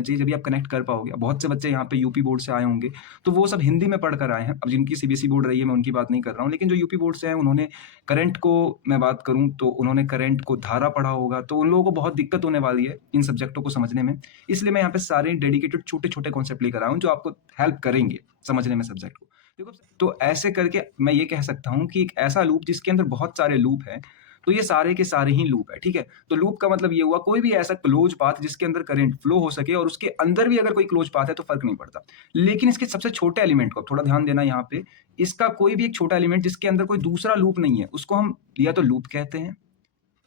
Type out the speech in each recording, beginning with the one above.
चाहिए, जब आप कनेक्ट कर पाओगे। बहुत से बच्चे यहाँ पे यूपी बोर्ड से आए होंगे, तो वो सब हिंदी में पढ़कर आए हैं। अब जिनकी सीबीएसई बोर्ड रही है, मैं उनकी बात नहीं कर रहा हूँ, लेकिन जो यूपी बोर्ड से आए उन्होंने करंट को मैं बात करूँ तो उन्होंने करंट को धारा पढ़ा होगा, तो उन लोगों को बहुत दिक्कत होने वाली है इन सब्जेक्टों को समझने में। इसलिए मैं यहाँ पे सारे डेडिकेटेड छोटे-छोटे कॉन्सेप्ट लेकर आया हूँ, जो आपको हेल्प करेंगे समझने में सब्जेक्ट को। देखो, तो ऐसे करके मैं ये कह सकता हूँ कि एक ऐसा लूप जिसके अंदर बहुत सारे लूप हैं, तो ये सारे के सारे ही लूप है, ठीक है? तो लूप का मतलब ये हुआ कोई भी ऐसा क्लोज पाथ जिसके अंदर करंट फ्लो हो सके और उसके अंदर भी अगर कोई क्लोज पाथ है तो फ़र्क नहीं पड़ता। लेकिन इसके सबसे छोटे एलिमेंट को थोड़ा ध्यान देना यहाँ पे, इसका कोई भी एक छोटा एलिमेंट जिसके अंदर कोई दूसरा लूप नहीं है, उसको हम या तो लूप कहते हैं,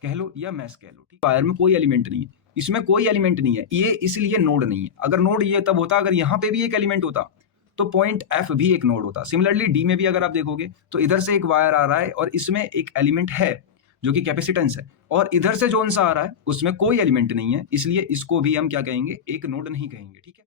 कह लो या मैश कह लो, ठीक है? वायर में कोई एलिमेंट नहीं है, इसमें कोई एलिमेंट नहीं है, ये इसलिए नोड नहीं है। अगर नोड ये तब होता अगर यहाँ पे भी एक एलिमेंट होता, तो पॉइंट F भी एक नोड होता। सिमिलरली डी में भी अगर आप देखोगे, तो इधर से एक वायर आ रहा है और इसमें एक एलिमेंट है, जो कि कैपेसिटेंस है, और इधर से जोन सा आ रहा है, उसमें कोई एलिमेंट नहीं है, इसलिए इसको भी हम क्या कहेंगे? एक नोड नहीं कहेंगे, ठीक है?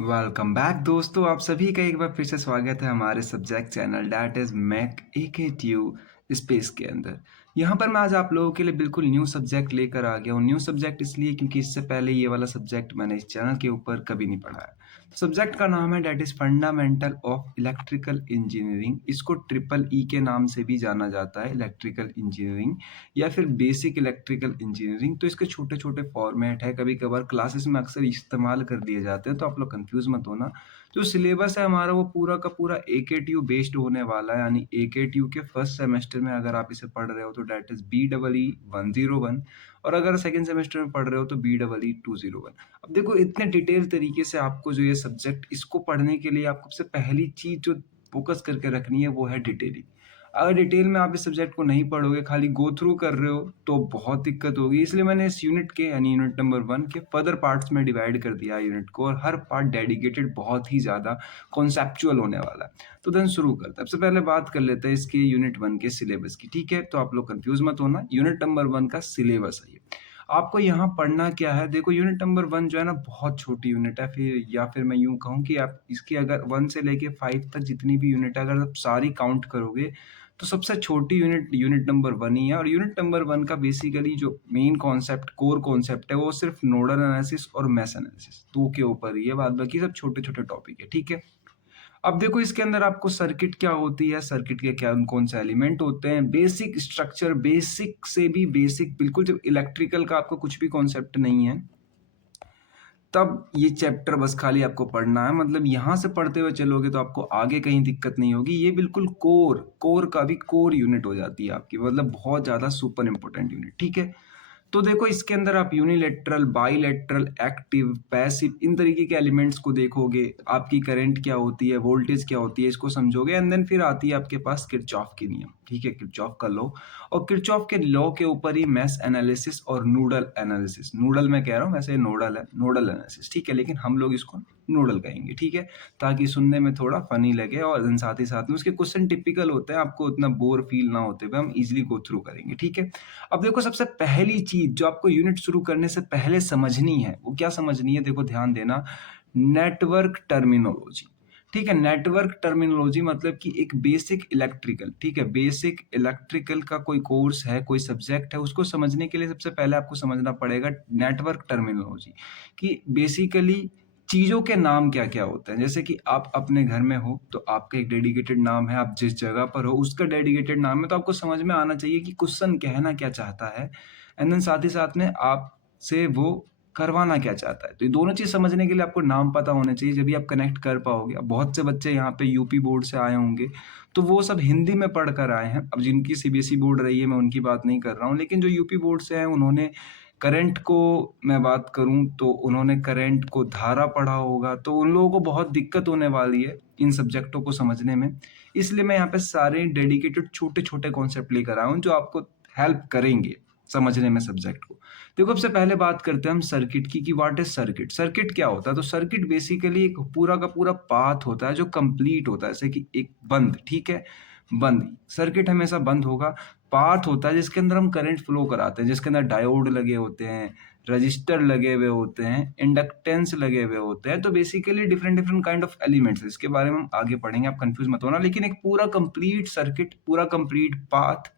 वेलकम बैक दोस्तों, आप सभी का एक बार फिर से स्वागत है हमारे subject channel that is mech AKTU space के अंदर। यहाँ पर मैं आज आप लोगों के लिए बिल्कुल न्यू सब्जेक्ट लेकर आ गया हूँ। न्यू सब्जेक्ट इसलिए क्योंकि इससे पहले ये वाला सब्जेक्ट मैंने इस चैनल के ऊपर कभी नहीं पढ़ा है। सब्जेक्ट का नाम है that is fundamental of electrical engineering. इसको ट्रिपल ई के नाम से भी जाना जाता है, इलेक्ट्रिकल इंजीनियरिंग या फिर बेसिक इलेक्ट्रिकल इंजीनियरिंग। तो इसके छोटे छोटे फॉर्मेट है, कभी कभार क्लासेस में अक्सर इस्तेमाल कर दिए जाते हैं, तो आप लोग कंफ्यूज मत होना। जो सिलेबस है हमारा वो पूरा का पूरा AKTU बेस्ड होने वाला है, यानी AKTU के फर्स्ट सेमेस्टर में अगर आप इसे पढ़ रहे हो तो डेट इज BEE 101, और अगर सेकेंड सेमेस्टर में पढ़ रहे हो तो BEE 201। अब देखो, इतने डिटेल तरीके से आपको जो ये सब्जेक्ट, इसको पढ़ने के लिए आपको सबसे पहली चीज जो फोकस करके रखनी है वो है डिटेलिंग। अगर डिटेल में आप इस सब्जेक्ट को नहीं पढ़ोगे, खाली गो थ्रू कर रहे हो, तो बहुत दिक्कत होगी। इसलिए मैंने इस यूनिट के यानी यूनिट नंबर 1 के फर्दर पार्ट्स में डिवाइड कर दिया यूनिट को, और हर पार्ट डेडिकेटेड बहुत ही ज़्यादा कॉन्सेप्चुअल होने वाला है। तो देन शुरू करते हैं। सबसे पहले बात कर लेते हैं इसके यूनिट 1 के सिलेबस की, ठीक है? तो आप लोग कंफ्यूज मत होना, यूनिट नंबर 1 का सिलेबस है ये। आपको यहाँ पढ़ना क्या है? देखो, यूनिट नंबर 1 जो है ना, बहुत छोटी यूनिट है, फिर या फिर मैं यूँ कहूँ कि आप इसकी अगर 1 से लेके 5 तक जितनी भी यूनिट है, अगर आप सारी काउंट करोगे, तो सबसे छोटी यूनिट यूनिट नंबर 1 ही है। और यूनिट नंबर 1 का बेसिकली जो मेन कॉन्सेप्ट, कोर कॉन्सेप्ट है, वो सिर्फ नोडल एनालिसिस और मैश एनालिसिस 2 के ऊपर ही है। बाद बाकी सब छोटे-छोटे टॉपिक है, ठीक है? अब देखो, इसके अंदर आपको सर्किट क्या होती है, सर्किट के क्या कौन से एलिमेंट होते हैं, बेसिक स्ट्रक्चर, बेसिक से भी बेसिक, बिल्कुल जब इलेक्ट्रिकल का आपको कुछ भी कॉन्सेप्ट नहीं है, तब ये चैप्टर बस खाली आपको पढ़ना है। मतलब यहाँ से पढ़ते हुए चलोगे तो आपको आगे कहीं दिक्कत नहीं होगी। ये बिल्कुल कोर का भी कोर यूनिट हो जाती है आपकी, मतलब बहुत ज़्यादा सुपर इंपॉर्टेंट यूनिट, ठीक है? तो देखो, इसके अंदर आप यूनिलेटरल, बाइलेटरल, एक्टिव, पैसिव, इन तरीके के एलिमेंट्स को देखोगे। आपकी करंट क्या होती है, वोल्टेज क्या होती है, इसको समझोगे। एंड देन फिर आती है आपके पास किरचॉफ के नियम, ठीक है? किरचॉफ का लॉ, और किरचॉफ के लॉ के ऊपर ही मैश एनालिसिस और नोडल एनालिसिस। नोडल मैं कह रहा हूँ, वैसे नोडल है, नोडल एनालिसिस, ठीक है? लेकिन हम लोग इसको नोडल कहेंगे, ठीक है? ताकि सुनने में थोड़ा फनी लगे, और साथ ही साथ में उसके क्वेश्चन टिपिकल होते हैं, आपको उतना बोर फील ना होते हुए हम इजिली गो थ्रू करेंगे, ठीक है? अब देखो, सबसे पहली चीज जो आपको यूनिट शुरू करने से पहले समझनी है, वो क्या समझनी है? देखो, ध्यान देना, नेटवर्क टर्मिनोलॉजी, ठीक है? नेटवर्क टर्मिनोलॉजी मतलब कि एक बेसिक इलेक्ट्रिकल, ठीक है, बेसिक इलेक्ट्रिकल का कोई कोर्स है, कोई सब्जेक्ट है, उसको समझने के लिए सबसे पहले आपको समझना पड़ेगा नेटवर्क टर्मिनोलॉजी, कि बेसिकली चीजों के नाम क्या क्या होते हैं। जैसे कि आप अपने घर में हो तो आपका एक डेडिकेटेड नाम है, आप जिस जगह पर हो उसका डेडिकेटेड नाम है, तो आपको समझ में आना चाहिए कि क्वेश्चन कहना क्या चाहता है, एंड देन साथ ही साथ में आपसे वो करवाना क्या चाहता है। तो ये दोनों चीज समझने के लिए आपको नाम पता होने चाहिए, जब भी आप कनेक्ट कर पाओगे। अब बहुत से बच्चे यहाँ पे यूपी बोर्ड से आए होंगे, तो वो सब हिंदी में पढ़ कर आए हैं। अब जिनकी सीबीएसई बोर्ड रही है, मैं उनकी बात नहीं कर रहा हूँ, लेकिन जो यूपी बोर्ड से हैं उन्होंने करंट को मैं बात करूँ तो उन्होंने करंट को धारा पढ़ा होगा, तो उन लोगों को बहुत दिक्कत होने वाली है इन सब्जेक्टों को समझने में। इसलिए मैं यहाँ पे सारे डेडिकेटेड छोटे-छोटे कॉन्सेप्ट लेकर आया हूँ, जो आपको हेल्प करेंगे समझने में सब्जेक्ट को। देखो, सबसे पहले बात करते हैं हम सर्किट की, कि व्हाट इज सर्किट? सर्किट क्या होता है? तो सर्किट बेसिकली एक पूरा का पूरा पाथ होता है जो कंप्लीट होता है, जैसे कि एक बंद, ठीक है? बंद, सर्किट हमेशा बंद होगा। पाथ होता है जिसके अंदर हम करंट फ्लो कराते हैं, जिसके अंदर डायोड लगे होते हैं, रजिस्टर लगे हुए होते हैं, इंडक्टेंस लगे हुए होते हैं। तो basically different different kind of elements, इसके बारे में हम आगे पढ़ेंगे, आप कंफ्यूज मत होना। लेकिन एक पूरा कंप्लीट सर्किट, पूरा कंप्लीट पाथ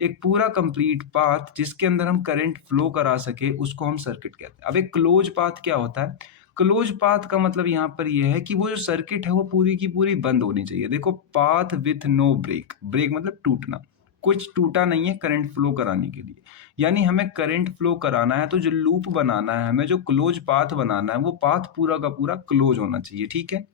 एक पूरा कंप्लीट पाथ जिसके अंदर हम करंट फ्लो करा सके उसको हम सर्किट कहते हैं। अब एक क्लोज पाथ क्या होता है? क्लोज पाथ का मतलब यहाँ पर ये है कि वो जो सर्किट है वो पूरी की पूरी बंद होनी चाहिए। देखो, path with no break, break मतलब टूटना, कुछ टूटा नहीं है करंट फ्लो कराने के लिए। यानी हमें करंट फ्लो कराना है तो जो लूप बनाना है, हमें जो क्लोज पाथ बनाना है, वो पाथ पूरा का पूरा क्लोज होना चाहिए, ठीक है?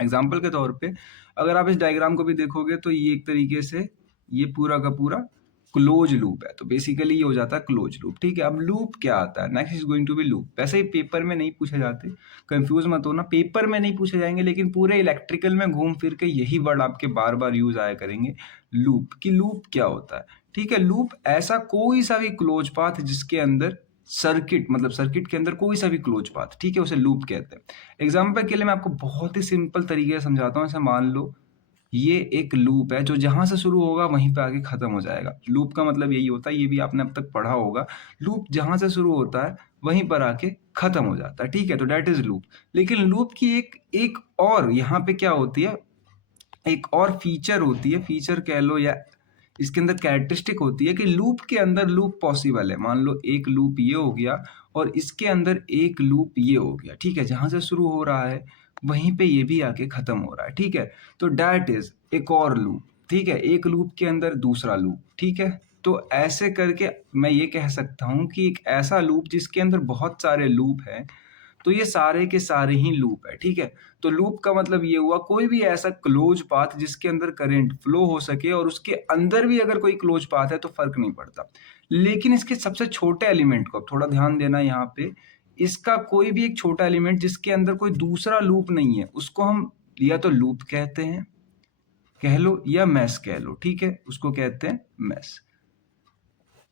एग्जाम्पल के तौर पे अगर आप इस डायग्राम को भी देखोगे तो ये एक तरीके से ये पूरा का पूरा क्लोज लूप है, तो बेसिकली ये हो जाता है क्लोज लूप, ठीक है? अब लूप क्या आता है? Next is going to be loop. वैसे ही पेपर में नहीं पूछे जाते, कंफ्यूज मत होना, पेपर में नहीं पूछे जाएंगे, लेकिन पूरे इलेक्ट्रिकल में घूम फिर के यही वर्ड आपके बार बार यूज आया करेंगे, लूप। कि लूप क्या होता है? ठीक है, लूप ऐसा कोई सा भी क्लोज पाथ जिसके अंदर सर्किट, मतलब सर्किट के अंदर कोई सा भी क्लोज पाथ, ठीक है, उसे लूप कहते हैं। एग्जाम्पल के लिए मैं आपको बहुत ही सिंपल तरीके से समझाता हूँ। ऐसा मान लो ये एक लूप है जो जहां से शुरू होगा वहीं पे आके खत्म हो जाएगा। लूप का मतलब यही होता है, ये भी आपने अब तक पढ़ा होगा, लूप जहां से शुरू होता है वहीं पर आके खत्म हो जाता है, ठीक है? तो डेट इज लूप। लेकिन लूप की एक एक और यहाँ पे क्या होती है, एक और फीचर होती है, फीचर कह लो या इसके अंदर कैरेक्टरिस्टिक होती है कि लूप के अंदर लूप पॉसिबल है। मान लो एक लूप ये हो गया और इसके अंदर एक लूप ये हो गया, ठीक है? जहां से शुरू हो रहा है वहीं पे ये भी आके खत्म हो रहा है, ठीक है? तो दैट इज एक और लूप, ठीक है? एक लूप के अंदर दूसरा लूप, ठीक है? तो ऐसे करके मैं ये कह सकता हूं कि एक ऐसा लूप जिसके अंदर बहुत सारे लूप हैं, तो ये सारे के सारे ही लूप है, ठीक है? तो लूप का मतलब ये हुआ कोई भी ऐसा क्लोज पाथ जिसके अंदर करंट फ्लो हो सके, और उसके अंदर भी अगर कोई क्लोज पाथ है तो फर्क नहीं पड़ता। लेकिन इसके सबसे छोटे एलिमेंट को थोड़ा ध्यान देना यहाँ पे, इसका कोई भी एक छोटा एलिमेंट जिसके अंदर कोई दूसरा लूप नहीं है उसको हम या तो लूप कहते हैं कह लो, या मैश कह लो, ठीक है? उसको कहते हैं मैश।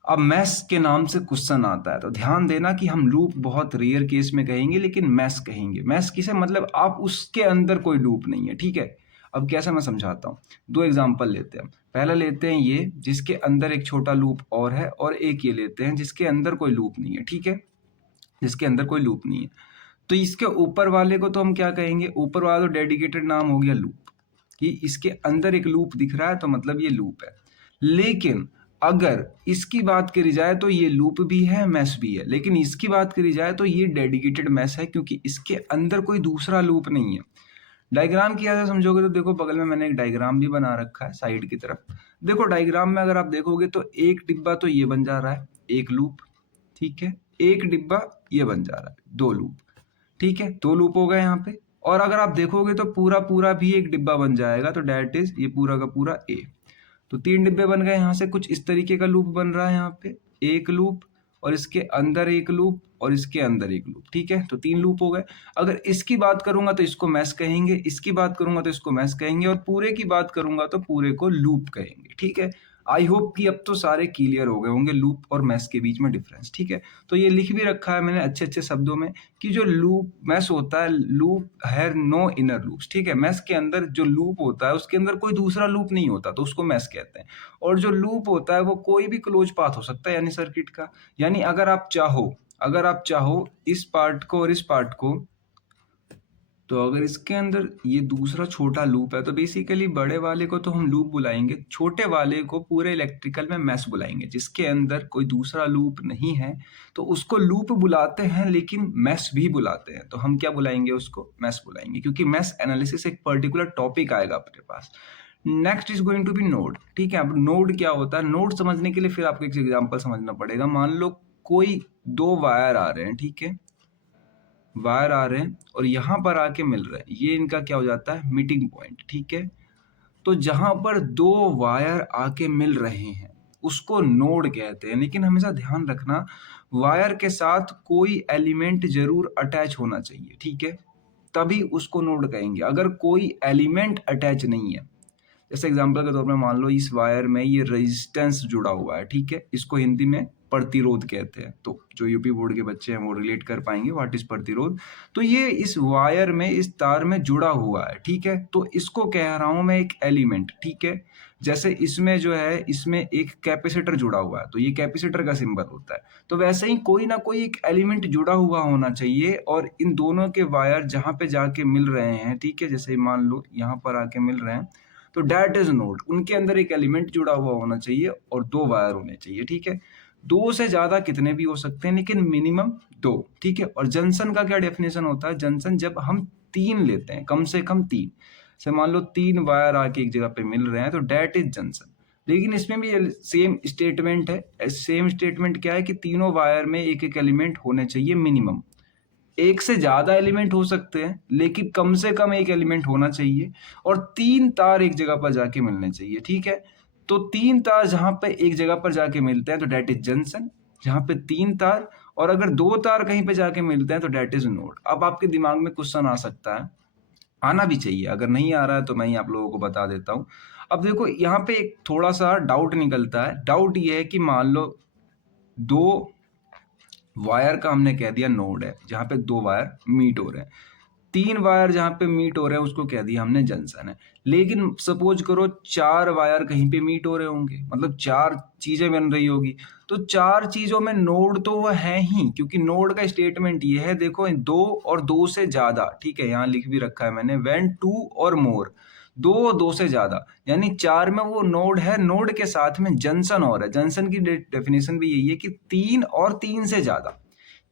अब मैश के नाम से क्वेश्चन आता है तो ध्यान देना कि हम लूप बहुत रेयर केस में कहेंगे, लेकिन मैश कहेंगे। मैश किसे मतलब आप उसके अंदर कोई लूप नहीं है, ठीक है? अब कैसा मैं समझाता हूँ, दो एग्जांपल लेते हैं। पहला लेते हैं ये जिसके अंदर एक छोटा लूप और है, और एक ये लेते हैं जिसके अंदर कोई लूप नहीं है, ठीक है? जिसके अंदर कोई लूप नहीं है। तो इसके ऊपर वाले को तो हम क्या कहेंगे? ऊपर वाला तो डेडिकेटेड नाम हो गया लूप, कि इसके अंदर एक लूप दिख रहा है तो मतलब ये लूप है। लेकिन अगर इसकी बात करी जाए तो ये लूप भी है, मैश भी है, लेकिन इसकी बात करी जाए तो ये डेडिकेटेड मैश है क्योंकि इसके अंदर कोई दूसरा लूप नहीं है। डायग्राम की वजह समझोगे तो देखो, बगल में मैंने एक डायग्राम भी बना रखा है साइड की तरफ। देखो डायग्राम में अगर आप देखोगे तो एक डिब्बा तो ये बन जा रहा है, एक लूप, ठीक है? एक डिब्बा ये बन जा रहा है, दो लूप, ठीक है? दो लूप हो गए यहाँ पे। और अगर आप देखोगे तो पूरा पूरा भी एक डिब्बा बन जाएगा, तो डेट इज ये पूरा का पूरा ए। तो तीन डिब्बे बन गए। यहाँ से कुछ इस तरीके का लूप बन रहा है, यहाँ पे एक लूप और इसके अंदर एक लूप और इसके अंदर एक लूप, ठीक है? तो तीन लूप हो गए। अगर इसकी बात करूंगा तो इसको मैश कहेंगे, इसकी बात करूंगा तो इसको मैश कहेंगे, और पूरे की बात करूंगा तो पूरे को लूप कहेंगे, ठीक है? आई होप कि अब तो सारे क्लियर हो गए होंगे लूप और मैश के बीच में डिफरेंस, ठीक है? तो ये लिख भी रखा है मैंने अच्छे अच्छे शब्दों में कि जो लूप मैश होता है, लूप है नो इनर लूप्स, ठीक है? मैश के अंदर जो लूप होता है उसके अंदर कोई दूसरा लूप नहीं होता, तो उसको मैश कहते हैं। और जो लूप होता है वो कोई भी क्लोज पाथ हो सकता है, यानी सर्किट का। यानी अगर आप चाहो इस पार्ट को और इस पार्ट को, तो अगर इसके अंदर ये दूसरा छोटा लूप है तो बेसिकली बड़े वाले को तो हम लूप बुलाएंगे, छोटे वाले को पूरे इलेक्ट्रिकल में मैश बुलाएंगे। जिसके अंदर कोई दूसरा लूप नहीं है तो उसको लूप बुलाते हैं, लेकिन मैश भी बुलाते हैं। तो हम क्या बुलाएंगे? उसको मैश बुलाएंगे, क्योंकि मैश एनालिसिस एक पर्टिकुलर टॉपिक आएगा अपने पास। Next is going to be node, ठीक है? अब नोड क्या होता है? नोड समझने के लिए फिर आपको एक एग्जाम्पल समझना पड़ेगा। मान लो कोई दो वायर आ रहे हैं, ठीक है? वायर आ रहे हैं और यहाँ पर आके मिल रहे हैं, ये इनका क्या हो जाता है? मीटिंग पॉइंट, ठीक है? तो जहां पर दो वायर आके मिल रहे हैं उसको नोड कहते हैं। लेकिन हमेशा ध्यान रखना, वायर के साथ कोई एलिमेंट जरूर अटैच होना चाहिए, ठीक है? तभी उसको नोड कहेंगे। अगर कोई एलिमेंट अटैच नहीं है, जैसे एग्जांपल के तौर पे मान लो इस वायर में ये रेजिस्टेंस जुड़ा हुआ है, ठीक है? इसको हिंदी में प्रतिरोध कहते हैं। तो जो यूपी बोर्ड के बच्चे हैं वो रिलेट कर पाएंगे व्हाट इज प्रतिरोध। तो ये इस वायर में, इस तार में जुड़ा हुआ है, ठीक है? तो इसको कह रहा हूं मैं एक एलिमेंट, ठीक है? जैसे इसमें जो है, इसमें एक कैपेसिटर जुड़ा हुआ है, तो ये कैपेसिटर का सिंबल होता है। तो वैसे ही कोई ना कोई एक एलिमेंट जुड़ा हुआ होना चाहिए, और इन दोनों के वायर जहां पे जाके मिल रहे हैं, ठीक है? जैसे मान लो यहाँ पर आके मिल रहे हैं, तो डैट इज नोड। उनके अंदर एक एलिमेंट जुड़ा हुआ होना चाहिए और 2 वायर होने चाहिए, ठीक है। 2 से ज़्यादा कितने भी हो सकते हैं लेकिन मिनिमम 2, ठीक है। और जंक्शन का क्या डेफिनेशन होता है? जंक्शन जब हम 3 लेते हैं, कम से कम 3 से, मान लो 3 वायर आके एक जगह पे मिल रहे हैं तो डैट इज जंक्शन। लेकिन इसमें भी सेम स्टेटमेंट है। सेम स्टेटमेंट क्या है कि तीनों वायर में एक एक एलिमेंट होने चाहिए मिनिमम। एक से ज्यादा एलिमेंट हो सकते हैं लेकिन कम से कम एक एलिमेंट होना चाहिए, और 3 तार एक जगह पर जाके मिलने चाहिए, ठीक है। तो 3 तार जहां पे एक जगह पर जाके मिलते हैं तो डेट इज जंक्शन, जहां पे 3 तार, और अगर 2 तार कहीं पे जाके मिलते हैं तो डेट इज नोड। अब आपके दिमाग में क्वेश्चन आ सकता है, आना भी चाहिए, अगर नहीं आ रहा है तो मैं ही आप लोगों को बता देता हूँ। अब देखो यहाँ पे एक थोड़ा सा डाउट निकलता है। डाउट ये है कि मान लो 2 वायर का हमने कह दिया नोड है जहाँ पे 2 वायर मीट हो रहे हैं, 3 वायर जहाँ पे मीट हो रहे हैं उसको कह दिया हमने जंक्शन है। लेकिन सपोज करो 4 वायर कहीं पे मीट हो रहे होंगे, मतलब 4 चीजें बन रही होगी, तो 4 चीजों में नोड तो वह है ही, क्योंकि नोड का स्टेटमेंट ये है, देखो 2 और 2 से ज्यादा, ठीक है, यहाँ लिख भी रखा है मैंने, व्हेन 2 और मोर, 2 और 2 से ज्यादा, यानी 4 में वो नोड है, नोड के साथ में जंक्शन और है। जंक्शन की डेफिनेशन भी यही है कि 3 और 3 से ज्यादा,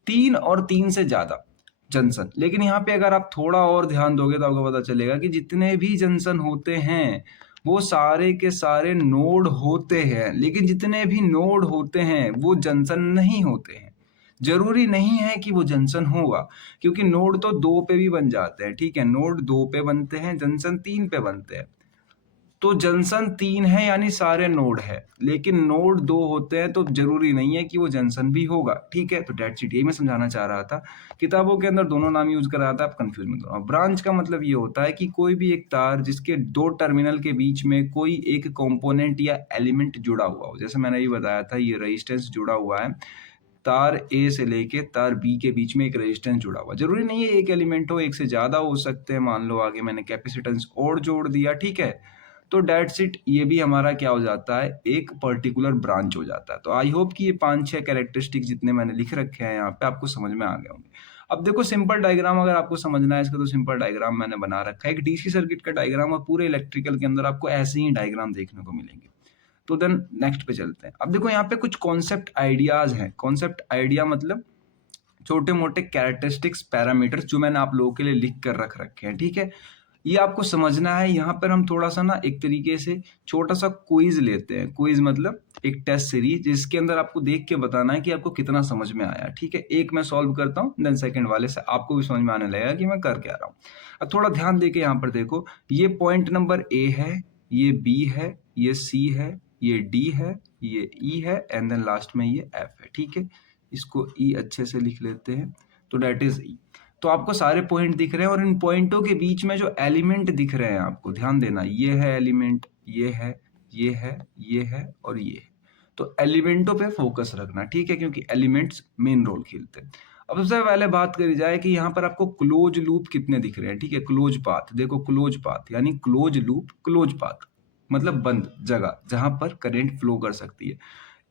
3 और 3 से ज्यादा जंक्शन। लेकिन यहाँ पे अगर आप थोड़ा और ध्यान दोगे तो आपको पता चलेगा कि जितने भी जंक्शन होते हैं वो सारे के सारे नोड होते हैं, लेकिन जितने भी नोड होते हैं वो जंक्शन नहीं होते हैं। जरूरी नहीं है कि वो जंक्शन होगा, क्योंकि नोड तो 2 पे भी बन जाते हैं, ठीक है, नोड 2 पे बनते हैं, जंक्शन 3 पे बनते हैं। तो जंक्शन 3 है यानी सारे नोड है, लेकिन नोड 2 होते हैं तो जरूरी नहीं है कि वो जंक्शन भी होगा, ठीक है। तो डेट्स इट, यही मैं समझाना चाह रहा था। किताबों के अंदर दोनों नाम यूज करा था, आप कंफ्यूज मत होना। ब्रांच का मतलब ये होता है कि कोई भी एक तार जिसके 2 टर्मिनल के बीच में कोई एक कंपोनेंट या एलिमेंट जुड़ा हुआ हो, जैसे मैंने ये बताया था, ये रेजिस्टेंस जुड़ा हुआ है, तार ए से लेके तार बी के बीच में एक रेजिस्टेंस जुड़ा हुआ। जरूरी नहीं है एक एलिमेंट हो, एक से ज्यादा हो सकते हैं। मान लो आगे मैंने कैपेसिटेंस और जोड़ दिया, ठीक है, तो डेट्स इट, ये भी हमारा क्या हो जाता है, एक पर्टिकुलर ब्रांच हो जाता है। तो आई होप कि ये 5-6 कैरेक्टरिस्टिक जितने मैंने लिख रखे हैं यहाँ पे आपको समझ में आ गए होंगे। अब देखो सिंपल डायग्राम अगर आपको समझना है इसका, तो सिंपल डायग्राम मैंने बना रखा है, एक डीसी सर्किट का डायग्राम, और पूरे इलेक्ट्रिकल के अंदर आपको ऐसे ही डायग्राम देखने को मिलेंगे। तो देन नेक्स्ट पे चलते हैं। अब देखो यहाँ पे कुछ कॉन्सेप्ट आइडियाज हैं। कॉन्सेप्ट आइडिया मतलब छोटे मोटे कैरेक्टरिस्टिक्स पैरामीटर्स जो मैंने आप लोगों के लिए लिख कर रख रखे हैं, ठीक है। ये आपको समझना है। यहाँ पर हम थोड़ा सा ना एक तरीके से छोटा सा क्विज लेते हैं। क्विज मतलब एक टेस्ट सीरीज जिसके अंदर आपको देख के बताना है कि आपको कितना समझ में आया, ठीक है। एक मैं सॉल्व करता हूँ, देन सेकंड वाले से आपको भी समझ में आने लगेगा कि मैं कर क्या रहा हूँ। अब थोड़ा ध्यान देके यहाँ पर देखो, ये पॉइंट नंबर ए है, ये बी है, ये सी है, ये डी है, ये ई है, एंड देन लास्ट में ये एफ है, ठीक है। इसको ई अच्छे से लिख लेते हैं, तो डेट इज ई। तो आपको सारे पॉइंट दिख रहे हैं, और इन पॉइंटों के बीच में जो एलिमेंट दिख रहे हैं आपको ध्यान देना, ये है एलिमेंट, ये है, ये है, ये है और ये है। तो एलिमेंटों पे फोकस रखना, ठीक है, क्योंकि एलिमेंट्स मेन रोल खेलते हैं। अब सबसे पहले बात करी जाए कि यहाँ पर आपको क्लोज लूप कितने दिख रहे हैं, ठीक है। क्लोज पाथ देखो, क्लोज पाथ यानी क्लोज लूप, क्लोज पाथ मतलब बंद जगह जहां पर करंट फ्लो कर सकती है।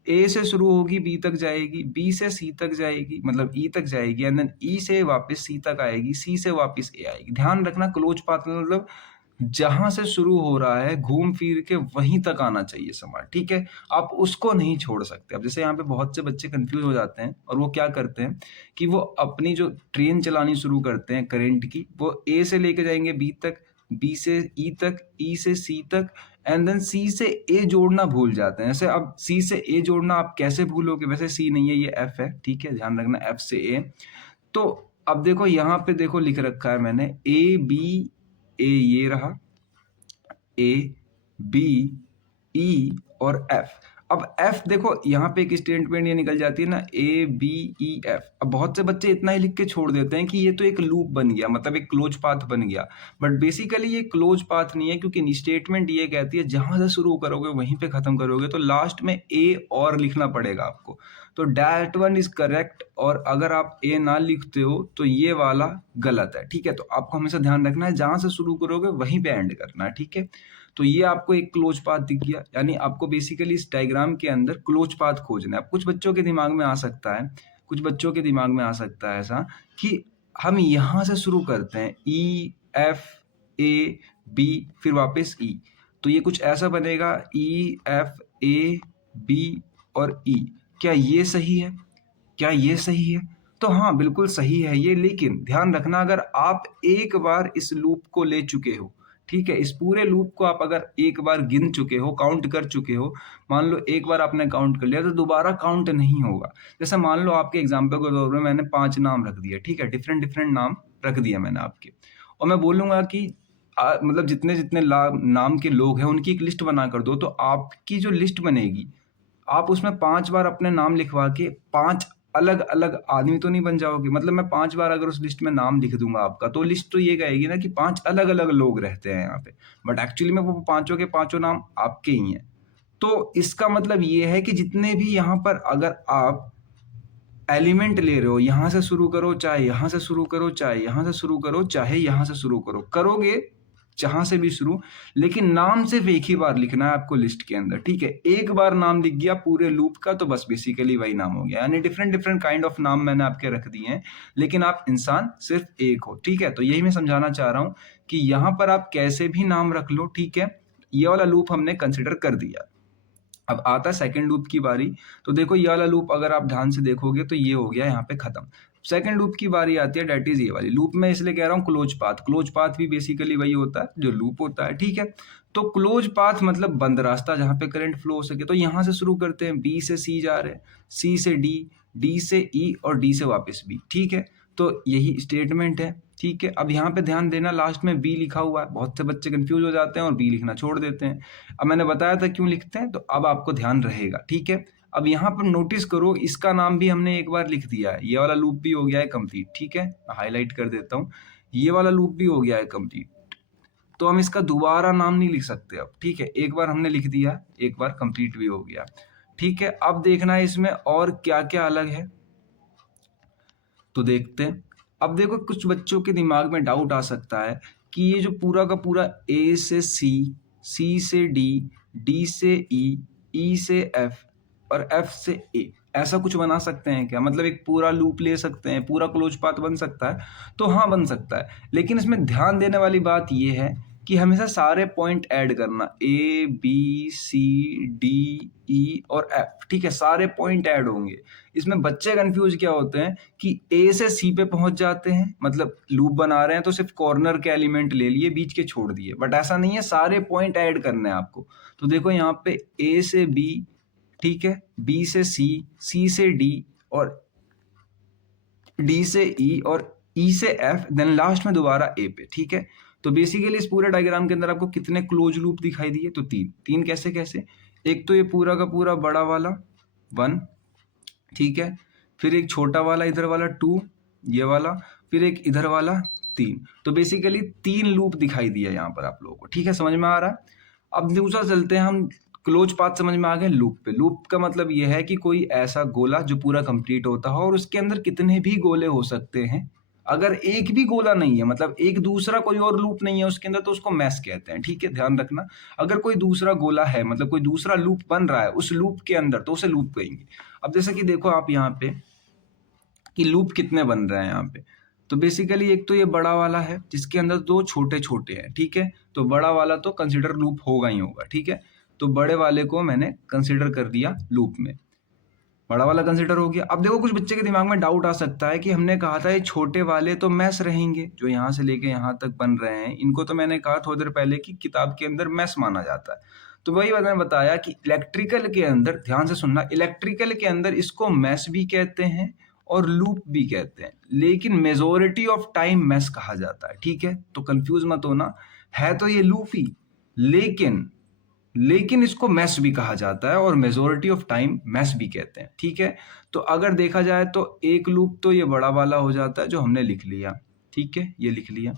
ए से शुरू होगी, बी तक जाएगी, बी से सी तक जाएगी, मतलब ई तक जाएगी, एंड देन ई से वापस सी तक आएगी, सी से वापस ए आएगी। ध्यान रखना, क्लोज पाथ मतलब जहां से शुरू हो रहा है घूम फिर के वहीं तक आना चाहिए सामान, ठीक है। आप उसको नहीं छोड़ सकते। अब जैसे यहाँ पे बहुत से बच्चे कंफ्यूज हो जाते हैं और वो क्या करते हैं कि वो अपनी जो ट्रेन चलानी शुरू करते हैं करंट की, वो ए से लेके जाएंगे बी तक, बी से ई तक, ई से सी तक, एंड देन सी से ए जोड़ना भूल जाते हैं। ऐसे अब सी से ए जोड़ना आप कैसे भूलोगे, वैसे सी नहीं है, ये एफ है, ठीक है, ध्यान रखना, एफ से ए। तो अब देखो यहाँ पे देखो लिख रखा है मैंने ए बी, ए ये रहा, ए बी ई और एफ। अब एफ देखो यहाँ पे एक स्टेटमेंट ये निकल जाती है ना, ए बी ई एफ। अब बहुत से बच्चे इतना ही लिख के छोड़ देते हैं कि ये तो एक लूप बन गया, मतलब एक क्लोज पाथ बन गया, बट बेसिकली ये क्लोज पाथ नहीं है, क्योंकि स्टेटमेंट ये कहती है जहां से शुरू करोगे वहीं पे खत्म करोगे, तो लास्ट में ए और लिखना पड़ेगा आपको। तो दैट वन इज करेक्ट, और अगर आप ए ना लिखते हो तो ये वाला गलत है, ठीक है। तो आपको हमेशा ध्यान रखना है जहां से शुरू करोगे वहीं पे एंड करना है, ठीक है। तो ये आपको एक क्लोज पाथ दिख गया, यानी आपको बेसिकली इस डायग्राम के अंदर क्लोज पाथ खोजना है। अब कुछ बच्चों के दिमाग में आ सकता है, कुछ बच्चों के दिमाग में आ सकता है ऐसा कि हम यहां से शुरू करते हैं, ई एफ ए बी फिर वापस ई, तो ये कुछ ऐसा बनेगा ई एफ ए बी और ई। क्या ये सही है? क्या ये सही है? तो हाँ, बिल्कुल सही है ये, लेकिन ध्यान रखना अगर आप एक बार इस लूप को ले चुके हो, ठीक है, इस पूरे लूप को आप अगर एक बार गिन चुके हो, काउंट कर चुके हो, मान लो एक बार आपने काउंट कर लिया तो दोबारा काउंट नहीं होगा। जैसे मान लो आपके एग्जाम्पल के तौर पर मैंने 5 नाम रख दिए, ठीक है, डिफरेंट डिफरेंट नाम रख दिया मैंने आपके, और मैं बोलूंगा कि मतलब जितने जितने नाम के लोग हैं उनकी एक लिस्ट बना कर दो, तो आपकी जो लिस्ट बनेगी आप उसमें 5 बार अपने नाम लिखवा के 5 अलग अलग आदमी तो नहीं बन जाओगे। मतलब मैं 5 बार अगर उस लिस्ट में नाम लिख दूंगा आपका, तो लिस्ट तो ये कहेगी ना कि 5 अलग अलग लोग रहते हैं यहाँ पे, बट एक्चुअली में वो पांचों के पांचों नाम आपके ही हैं। तो इसका मतलब ये है कि जितने भी यहाँ पर अगर आप एलिमेंट ले रहे हो, यहां से शुरू करो चाहे यहां से शुरू करो, चाहे यहां से शुरू करो, चाहे यहां से शुरू करो, करोगे जहां से भी शुरू, लेकिन नाम सिर्फ एक ही बार लिखना है आपको लिस्ट के अंदर, ठीक है। एक बार नाम लिख गया पूरे लूप का तो बस बेसिकली वही नाम हो गया, यानी डिफरेंट डिफरेंट काइंड ऑफ नाम मैंने आपके रख दिए हैं, लेकिन आप इंसान सिर्फ एक हो, ठीक है। तो यही मैं समझाना चाह रहा हूं कि यहां पर आप कैसे भी नाम रख लो, ठीक है। ये वाला लूप हमने कंसिडर कर दिया। अब आता है सेकंड लूप की बारी। तो देखो ये वाला लूप अगर आप ध्यान से देखोगे तो ये हो गया यहाँ पे खत्म। सेकंड लूप की बारी आती है, डेट इज ये वाली लूप में, इसलिए कह रहा हूँ क्लोज पाथ। क्लोज पाथ भी बेसिकली वही होता है जो लूप होता है, ठीक है। तो क्लोज पाथ मतलब बंद रास्ता जहां पे करंट फ्लो हो सके। तो यहां से शुरू करते हैं, बी से सी जा रहे हैं, सी से डी, डी से ई और डी से वापस बी, ठीक है। तो यही स्टेटमेंट है, ठीक है। अब यहाँ पे ध्यान देना, लास्ट में बी लिखा हुआ है, बहुत से बच्चे कंफ्यूज हो जाते हैं और बी लिखना छोड़ देते हैं। अब मैंने बताया था क्यों लिखते हैं, तो अब आपको ध्यान रहेगा, ठीक है। अब यहाँ पर नोटिस करो, इसका नाम भी हमने एक बार लिख दिया है, ये वाला लूप भी हो गया है कंप्लीट, ठीक है। हाईलाइट कर देता हूँ, ये वाला लूप भी हो गया है कंप्लीट। तो हम इसका दोबारा नाम नहीं लिख सकते अब, ठीक है। एक बार हमने लिख दिया, एक बार कंप्लीट भी हो गया, ठीक है। अब देखना है इसमें और क्या क्या अलग है, तो देखते हैं। अब देखो कुछ बच्चों के दिमाग में डाउट आ सकता है कि ये जो पूरा का पूरा ए से सी, सी से डी, डी से ई, ई से एफ और एफ से ए, ऐसा कुछ बना सकते हैं क्या? मतलब एक पूरा लूप ले सकते हैं, पूरा क्लोज पाथ बन सकता है? तो हाँ, बन सकता है, लेकिन इसमें ध्यान देने वाली बात ये है कि हमेशा सारे पॉइंट ऐड करना, ए बी सी डी ई और एफ, ठीक है, सारे पॉइंट ऐड होंगे। इसमें बच्चे कंफ्यूज क्या होते हैं कि ए से सी पे पहुंच जाते हैं, मतलब लूप बना रहे हैं तो सिर्फ कॉर्नर के एलिमेंट ले लिए, बीच के छोड़ दिए, बट ऐसा नहीं है, सारे पॉइंट ऐड करने हैं आपको। तो देखो यहाँ पे ए से बी, ठीक है, बी से सी, सी से डी और डी से ई और ई से एफ, देन लास्ट में दोबारा ए पे, ठीक है। तो बेसिकली इस पूरे डायग्राम के अंदर आपको कितने क्लोज लूप दिखाई दिए? तो तीन। तीन कैसे कैसे? एक तो ये पूरा का पूरा बड़ा वाला 1, ठीक है, फिर एक छोटा वाला इधर वाला 2, ये वाला, फिर एक इधर वाला 3। तो बेसिकली 3 लूप दिखाई दिया यहाँ पर आप लोगों को, ठीक है, समझ में आ रहा है। अब दूसरा चलते हैं हम, क्लोज पाथ समझ में आ गए, लूप पे। लूप का मतलब यह है कि कोई ऐसा गोला जो पूरा कंप्लीट होता हो और उसके अंदर कितने भी गोले हो सकते हैं। अगर एक भी गोला नहीं है, मतलब एक दूसरा कोई और लूप नहीं है उसके अंदर, तो उसको मैश कहते हैं, ठीक है, ध्यान रखना। अगर कोई दूसरा गोला है, मतलब कोई दूसरा लूप बन रहा है उस लूप के अंदर, तो उसे लूप कहेंगे। अब जैसे कि देखो आप यहाँ पे कि लूप कितने बन रहे हैं यहाँ पे, तो बेसिकली एक तो ये बड़ा वाला है जिसके अंदर 2 छोटे छोटे हैं, ठीक है। तो बड़ा वाला तो कंसिडर लूप होगा ही होगा, ठीक है। तो बड़े वाले को मैंने कंसिडर कर दिया लूप में, बड़ा वाला कंसिडर हो गया। अब देखो कुछ बच्चे के दिमाग में डाउट आ सकता है कि हमने कहा था ये छोटे वाले तो मैश रहेंगे, जो यहाँ से लेके यहाँ तक बन रहे हैं, इनको तो मैंने कहा थोड़ी देर पहले कि किताब के अंदर मैश माना जाता है। तो वही मैंने बताया कि इलेक्ट्रिकल के अंदर, ध्यान से सुनना, इलेक्ट्रिकल के अंदर इसको मैश भी कहते हैं और लूप भी कहते हैं, लेकिन मेजोरिटी ऑफ टाइम मैश कहा जाता है, ठीक है। तो कंफ्यूज मत होना, है तो ये लूप ही, लेकिन इसको मैश भी कहा जाता है और मेजोरिटी ऑफ टाइम मैश भी कहते हैं, ठीक है। तो अगर देखा जाए तो एक लूप तो ये बड़ा वाला हो जाता है जो हमने लिख लिया, ठीक है, ये लिख लिया।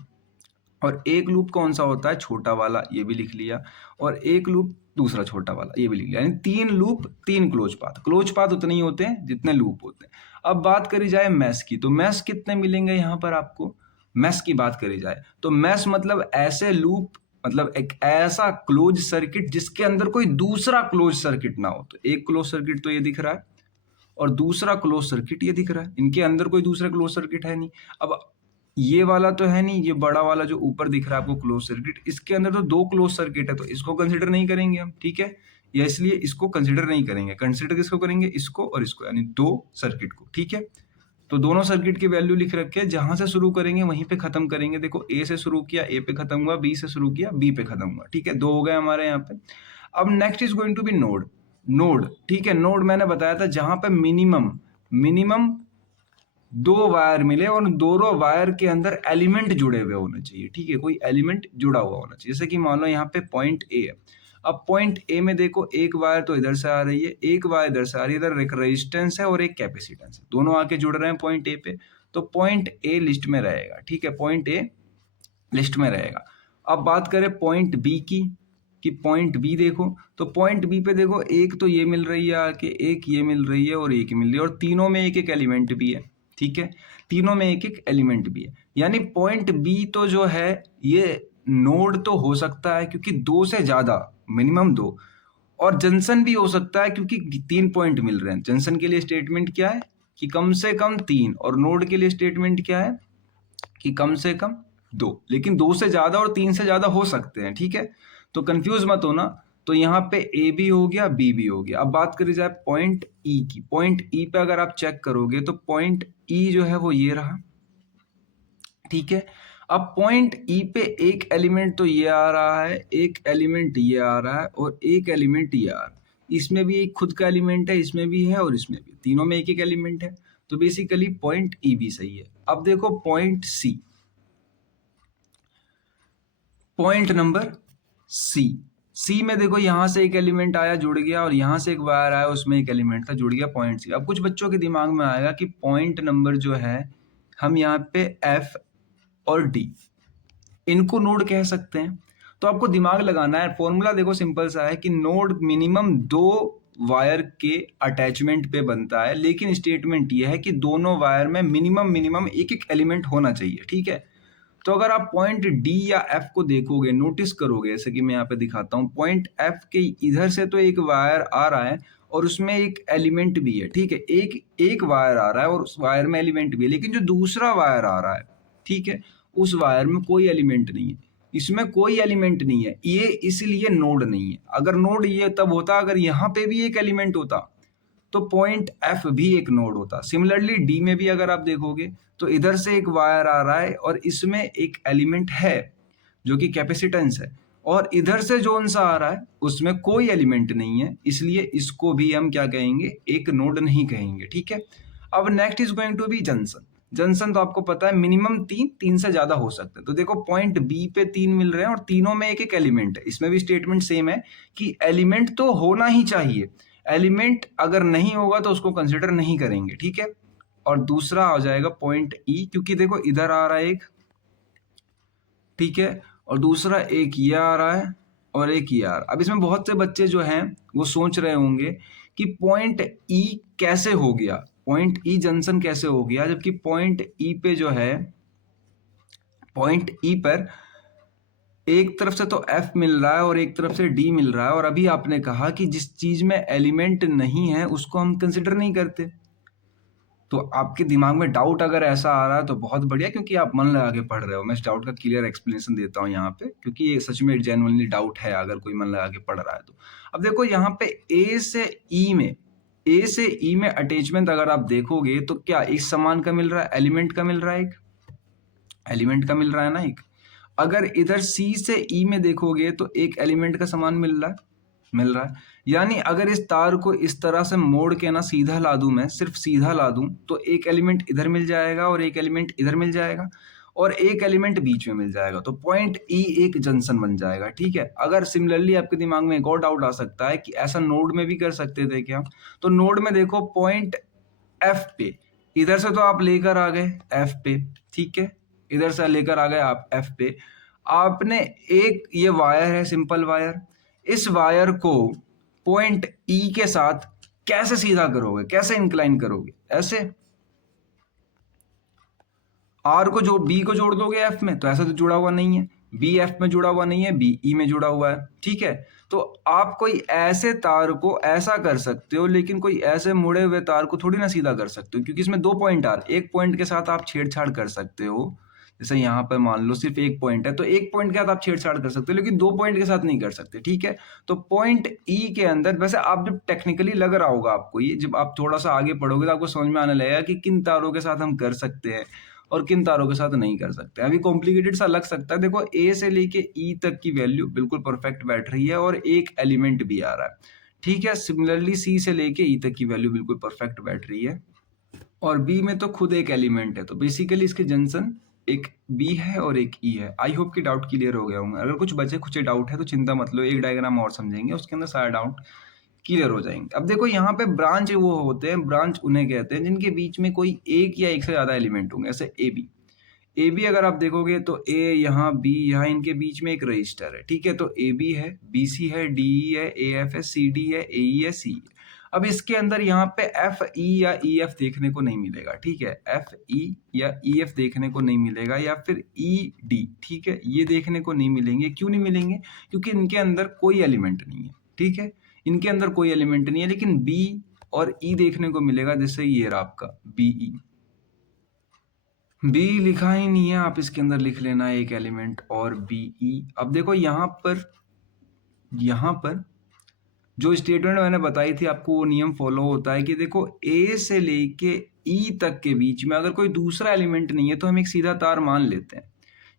और एक लूप कौन सा होता है? छोटा वाला, ये भी लिख लिया। और एक लूप दूसरा छोटा वाला, ये भी लिख लिया। यानी 3 loop 3 close path. Close path उतने ही होते हैं जितने लूप होते हैं। अब बात करी जाए मैश की, तो मैश कितने मिलेंगे यहाँ पर आपको? मैश की बात करी जाए तो मैश मतलब ऐसे लूप, मतलब एक ऐसा क्लोज सर्किट जिसके अंदर कोई दूसरा क्लोज सर्किट ना हो। तो एक क्लोज सर्किट तो ये दिख रहा है और दूसरा क्लोज सर्किट ये दिख रहा है, इनके अंदर कोई दूसरा क्लोज सर्किट है नहीं। अब ये वाला तो है नहीं, ये बड़ा वाला जो ऊपर दिख रहा है आपको क्लोज सर्किट, इसके अंदर तो 2 क्लोज सर्किट है, तो इसको कंसिडर नहीं करेंगे हम, ठीक है, या इसलिए इसको कंसिडर नहीं करेंगे। कंसिडर किसको करेंगे? इसको और इसको, यानी 2 सर्किट को, ठीक है। तो दोनों सर्किट की वैल्यू लिख रखे हैं, जहां से शुरू करेंगे वहीं पे खत्म करेंगे। देखो ए से शुरू किया, ए पे खत्म हुआ, बी से शुरू किया, बी पे खत्म हुआ, ठीक है, 2 हो गए हमारे यहाँ पे। अब next is going to be node. Node, ठीक है, नोड मैंने बताया था जहां पे मिनिमम 2 वायर मिले और दोनों वायर के अंदर एलिमेंट जुड़े हुए होने चाहिए, ठीक है, कोई एलिमेंट जुड़ा हुआ होना चाहिए। जैसे कि मान लो यहाँ पे पॉइंट ए है, अब पॉइंट ए में देखो एक वायर तो इधर से आ रही है, एक वायर इधर से आ रही है, इधर एक रेजिस्टेंस है और एक कैपेसिटेंस है, दोनों आके जुड़ रहे हैं पॉइंट ए पे, तो पॉइंट ए लिस्ट में रहेगा, ठीक है, पॉइंट ए लिस्ट में रहेगा। अब बात करें पॉइंट बी की, कि पॉइंट बी देखो, तो पॉइंट बी पे देखो एक तो ये मिल रही है आके, एक ये मिल रही है और एक मिल रही है, और तीनों में एक एक एलिमेंट भी है, ठीक है, तीनों में एक एक एलिमेंट भी है, यानी पॉइंट बी तो जो है ये नोड तो हो सकता है क्योंकि 2 से ज्यादा, मिनिमम 2, और जंक्शन भी हो सकता है क्योंकि 3 पॉइंट मिल रहे हैं। जंक्शन के लिए स्टेटमेंट क्या है कि कम से कम 3, और नोड के लिए स्टेटमेंट क्या है कि कम से कम 2, लेकिन 2 से ज्यादा और 3 से ज्यादा हो सकते हैं, ठीक है, तो कंफ्यूज मत होना। तो यहाँ पे ए भी हो गया, बी भी हो गया। अब बात करी जाए पॉइंट ई की, पॉइंट ई पे अगर आप चेक करोगे तो पॉइंट ई जो है वो ये रहा, ठीक है। अब पॉइंट ई पे एक एलिमेंट तो ये आ रहा है, एक एलिमेंट ये आ रहा है और एक एलिमेंट ये आ रहा है, इसमें भी एक खुद का एलिमेंट है, इसमें भी है और इसमें भी, तीनों में एक एक एलिमेंट है, तो बेसिकली पॉइंट ई भी सही है। अब देखो point C, point number C, C में देखो यहां से एक एलिमेंट आया जुड़ गया और यहां से एक वायर आया उसमें एक एलिमेंट था जुड़ गया, पॉइंट सी। अब कुछ बच्चों के दिमाग में आएगा कि पॉइंट नंबर जो है हम यहाँ पे एफ और डी इनको नोड कह सकते हैं, तो आपको दिमाग लगाना है। फॉर्मूला देखो सिंपल सा है कि नोड मिनिमम 2 वायर के अटैचमेंट पे बनता है, लेकिन स्टेटमेंट ये है कि दोनों वायर में मिनिमम एक एक एलिमेंट होना चाहिए, ठीक है। तो अगर आप पॉइंट डी या एफ को देखोगे, नोटिस करोगे, जैसे कि मैं यहाँ पे दिखाता हूँ, पॉइंट एफ के इधर से तो एक वायर आ रहा है और उसमें एक एलिमेंट भी है, ठीक है, एक वायर आ रहा है और उस वायर में एलिमेंट भी है, लेकिन जो दूसरा वायर आ रहा है, ठीक है, उस वायर में कोई एलिमेंट नहीं है, इसमें कोई एलिमेंट नहीं है, ये इसलिए नोड नहीं है। अगर नोड ये तब होता अगर यहाँ पे भी एक एलिमेंट होता, तो पॉइंट एफ भी एक नोड होता। सिमिलरली डी में भी अगर आप देखोगे तो इधर से एक वायर आ रहा है और इसमें एक एलिमेंट है जो कि कैपेसिटेंस है, और इधर से जोन सा आ रहा है उसमें कोई एलिमेंट नहीं है, इसलिए इसको भी हम क्या कहेंगे, एक नोड नहीं कहेंगे, ठीक है। अब next is going to be junction. Junction तो आपको पता है मिनिमम 3 से ज्यादा हो सकते हैं, तो देखो पॉइंट बी पे 3 मिल रहे हैं और तीनों में एक एक एलिमेंट है, इसमें भी स्टेटमेंट सेम है कि एलिमेंट तो होना ही चाहिए, एलिमेंट अगर नहीं होगा तो उसको कंसिडर नहीं करेंगे, ठीक है। और दूसरा आ जाएगा पॉइंट ई, क्योंकि देखो इधर आ रहा है एक, ठीक है, और दूसरा एक ये आ रहा है और एक ये आ रहा है। अब इसमें बहुत से बच्चे जो हैं वो सोच रहे होंगे कि पॉइंट ई कैसे हो गया, पॉइंट ई जंक्शन कैसे हो गया, जबकि पॉइंट ई पे जो है, पॉइंट ई पर एक तरफ से तो एफ मिल रहा है और एक तरफ से डी मिल रहा है, और अभी आपने कहा कि जिस चीज में एलिमेंट नहीं है उसको हम कंसिडर नहीं करते। तो आपके दिमाग में डाउट अगर ऐसा आ रहा है तो बहुत बढ़िया, क्योंकि आप मन लगा के पढ़ रहे हो। मैं इस डाउट का क्लियर एक्सप्लेनेशन देता हूँ यहाँ पे, क्योंकि ये सच में जेन्युइनली डाउट है अगर कोई मन लगा के पढ़ रहा है तो। अब देखो यहाँ पे ए से ई में अटैचमेंट अगर आप देखोगे तो क्या एक समान का मिल रहा है, एलिमेंट का मिल रहा है, एक एलिमेंट का मिल रहा है ना एक। अगर इधर सी से ई में देखोगे तो एक एलिमेंट का समान मिल रहा है, यानी अगर इस तार को इस तरह से मोड़ के ना सीधा ला दूं, मैं सिर्फ सीधा ला दूं, तो एक एलिमेंट इधर मिल जाएगा और एक एलिमेंट इधर मिल जाएगा और एक एलिमेंट बीच में मिल जाएगा, तो पॉइंट ई एक जंक्शन बन जाएगा, ठीक है। अगर सिमिलरली आपके दिमाग में एक और डाउट आ सकता है कि ऐसा नोड में भी कर सकते थे क्या, तो नोड में देखो पॉइंट एफ पे इधर से तो आप लेकर आ गए एफ पे, ठीक है, इधर से लेकर आ गए आप एफ पे, आपने एक ये वायर है, सिंपल वायर, इस वायर को पॉइंट ई के साथ कैसे सीधा करोगे, कैसे इंक्लाइन करोगे, ऐसे आर को जो बी को जोड़ दोगे एफ में, तो ऐसा तो जुड़ा हुआ नहीं है, बी एफ में जुड़ा हुआ नहीं है, बी ई में जुड़ा हुआ है, ठीक है। तो आप कोई ऐसे तार को ऐसा कर सकते हो, लेकिन कोई ऐसे मुड़े हुए तार को थोड़ी ना सीधा कर सकते हो, क्योंकि इसमें 2 पॉइंट आ रहे, एक पॉइंट के साथ आप छेड़छाड़ कर सकते हो, जैसे यहाँ पर मान लो सिर्फ एक पॉइंट है, तो एक पॉइंट के साथ आप छेड़छाड़ कर सकते हो, लेकिन दो पॉइंट के साथ नहीं कर सकते, ठीक है। तो पॉइंट ई के अंदर, वैसे आप जब टेक्निकली लग रहा होगा आपको ये, जब आप थोड़ा सा आगे पढ़ोगे तो आपको समझ में आने लगेगा कि किन तारों के साथ हम कर सकते हैं और किन तारों के साथ नहीं कर सकते। अभी कॉम्प्लिकेटेड सा लग सकता है, देखो ए से लेके ई तक की वैल्यू बिल्कुल परफेक्ट बैठ रही है और एक एलिमेंट भी आ रहा है, ठीक है। सिमिलरली सी से लेके ई तक की वैल्यू बिल्कुल परफेक्ट बैठ रही है और बी में तो खुद एक एलिमेंट है, तो बेसिकली इसके जंक्शन एक बी है और एक ई है। आई होप कि डाउट क्लियर हो गया होंगे। अगर कुछ बचे कुछ डाउट है तो चिंता मत लो, एक डायग्राम और समझेंगे उसके अंदर सारा डाउट क्लियर हो जाएंगे। अब देखो यहाँ पे ब्रांच वो होते हैं, ब्रांच उन्हें कहते हैं जिनके बीच में कोई एक या एक से ज्यादा एलिमेंट होंगे। जैसे ए बी अगर आप देखोगे तो ए यहाँ बी यहाँ, इनके बीच में एक रजिस्टर है, ठीक है। तो ए बी है, बी सी है, डी ई है, ए एफ है, सी डी है, ए ई है, सी है। अब इसके अंदर यहाँ पे एफ ई या ई एफ देखने को नहीं मिलेगा, ठीक है। एफ ई या ई एफ देखने को नहीं मिलेगा, या फिर ई डी, ठीक है, ये देखने को नहीं मिलेंगे। क्यों नहीं मिलेंगे? क्योंकि इनके अंदर कोई एलिमेंट नहीं है, ठीक है, इनके अंदर कोई एलिमेंट नहीं है। लेकिन बी और ई देखने को मिलेगा, जैसे ये रहा आपका बी ई। बी लिखा ही नहीं है, आप इसके अंदर लिख लेना एक एलिमेंट और बी ई। अब देखो यहाँ पर जो स्टेटमेंट मैंने बताई थी आपको, वो नियम फॉलो होता है कि देखो ए से लेके ई तक के बीच में अगर कोई दूसरा एलिमेंट नहीं है तो हम एक सीधा तार मान लेते हैं,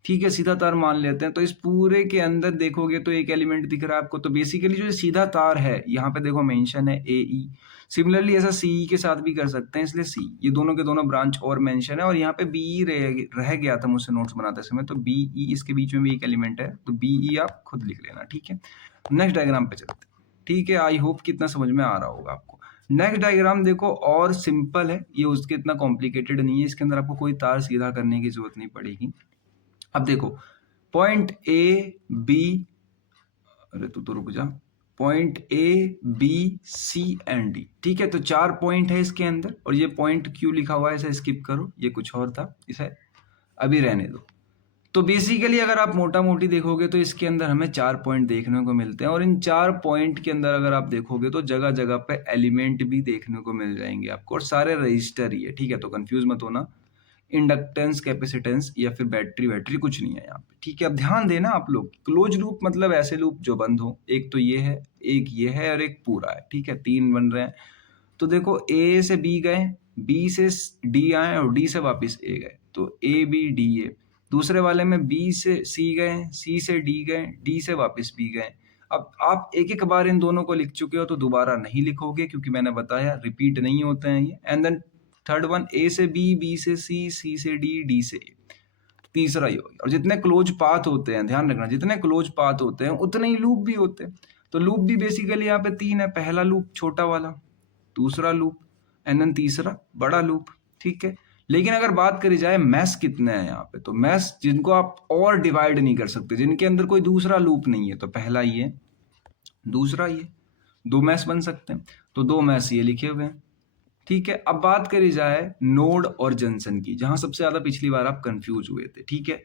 ठीक है, सीधा तार मान लेते हैं। तो इस पूरे के अंदर देखोगे तो एक एलिमेंट दिख रहा है आपको, तो बेसिकली जो सीधा तार है यहाँ पे देखो मेंशन है ए ई। सिमिलरली ऐसा सी ई के साथ भी कर सकते हैं, इसलिए सी, ये दोनों के दोनों ब्रांच और मेंशन है। और यहाँ पे बी ई रह गया था मुझसे नोट्स बनाते समय, तो बी ई इसके बीच में भी एक एलिमेंट है, तो बी ई आप खुद लिख लेना, ठीक है। नेक्स्ट डायग्राम पे चलते हैं, ठीक है। आई होप कि इतना समझ में आ रहा होगा आपको। नेक्स्ट डायग्राम देखो और सिंपल है, ये उसके इतना कॉम्प्लिकेटेड नहीं है, इसके अंदर आपको कोई तार सीधा करने की जरूरत नहीं पड़ेगी। अब देखो पॉइंट ए बी, अरे तू तो रुक जा, point A B C and D, ठीक है। तो चार पॉइंट है इसके अंदर, और ये पॉइंट क्यों लिखा हुआ है इसे स्किप करो, ये कुछ और था, इसे अभी रहने दो। तो बेसिकली अगर आप मोटा मोटी देखोगे तो इसके अंदर हमें चार पॉइंट देखने को मिलते हैं, और इन चार पॉइंट के अंदर अगर आप देखोगे तो जगह जगह पे एलिमेंट भी देखने को मिल जाएंगे आपको, और सारे रजिस्टर ही है, ठीक है। तो कंफ्यूज मत होना, इंडक्टेंस, कैपेसिटेंस या फिर बैटरी कुछ नहीं है यहाँ पे, ठीक है। अब ध्यान देना आप लोग, क्लोज लूप मतलब ऐसे लूप जो बंद हो, एक तो ये है, एक ये है और एक पूरा है, ठीक है, तीन बन रहे हैं। तो देखो ए से बी गए, बी से डी आए और डी से वापस ए गए, तो ए बी डी ए। दूसरे वाले में बी से सी गए, सी से डी गए, डी से वापस बी गए। अब आप एक एक बार इन दोनों को लिख चुके हो तो दोबारा नहीं लिखोगे, क्योंकि मैंने बताया रिपीट नहीं होते हैं ये। एंड देन थर्ड वन, ए से बी, बी से सी, सी से डी, डी से ए, तीसरा ही हो गया। और जितने क्लोज पाथ होते हैं, ध्यान रखना, जितने क्लोज पाथ होते हैं उतने ही लूप भी होते हैं। तो लूप भी बेसिकली यहाँ पे तीन है, पहला लूप छोटा वाला, दूसरा लूप, एंड देन तीसरा बड़ा लूप, ठीक है। लेकिन अगर बात करी जाए मैश कितने हैं यहाँ पे, तो मैश जिनको आप और डिवाइड नहीं कर सकते, जिनके अंदर कोई दूसरा लूप नहीं है, तो पहला ये, दूसरा ये, दो मैश बन सकते हैं, तो दो मैश ये लिखे हुए हैं, ठीक है। अब बात करी जाए नोड और जंक्शन की, जहां सबसे ज्यादा पिछली बार आप कंफ्यूज हुए थे, ठीक है।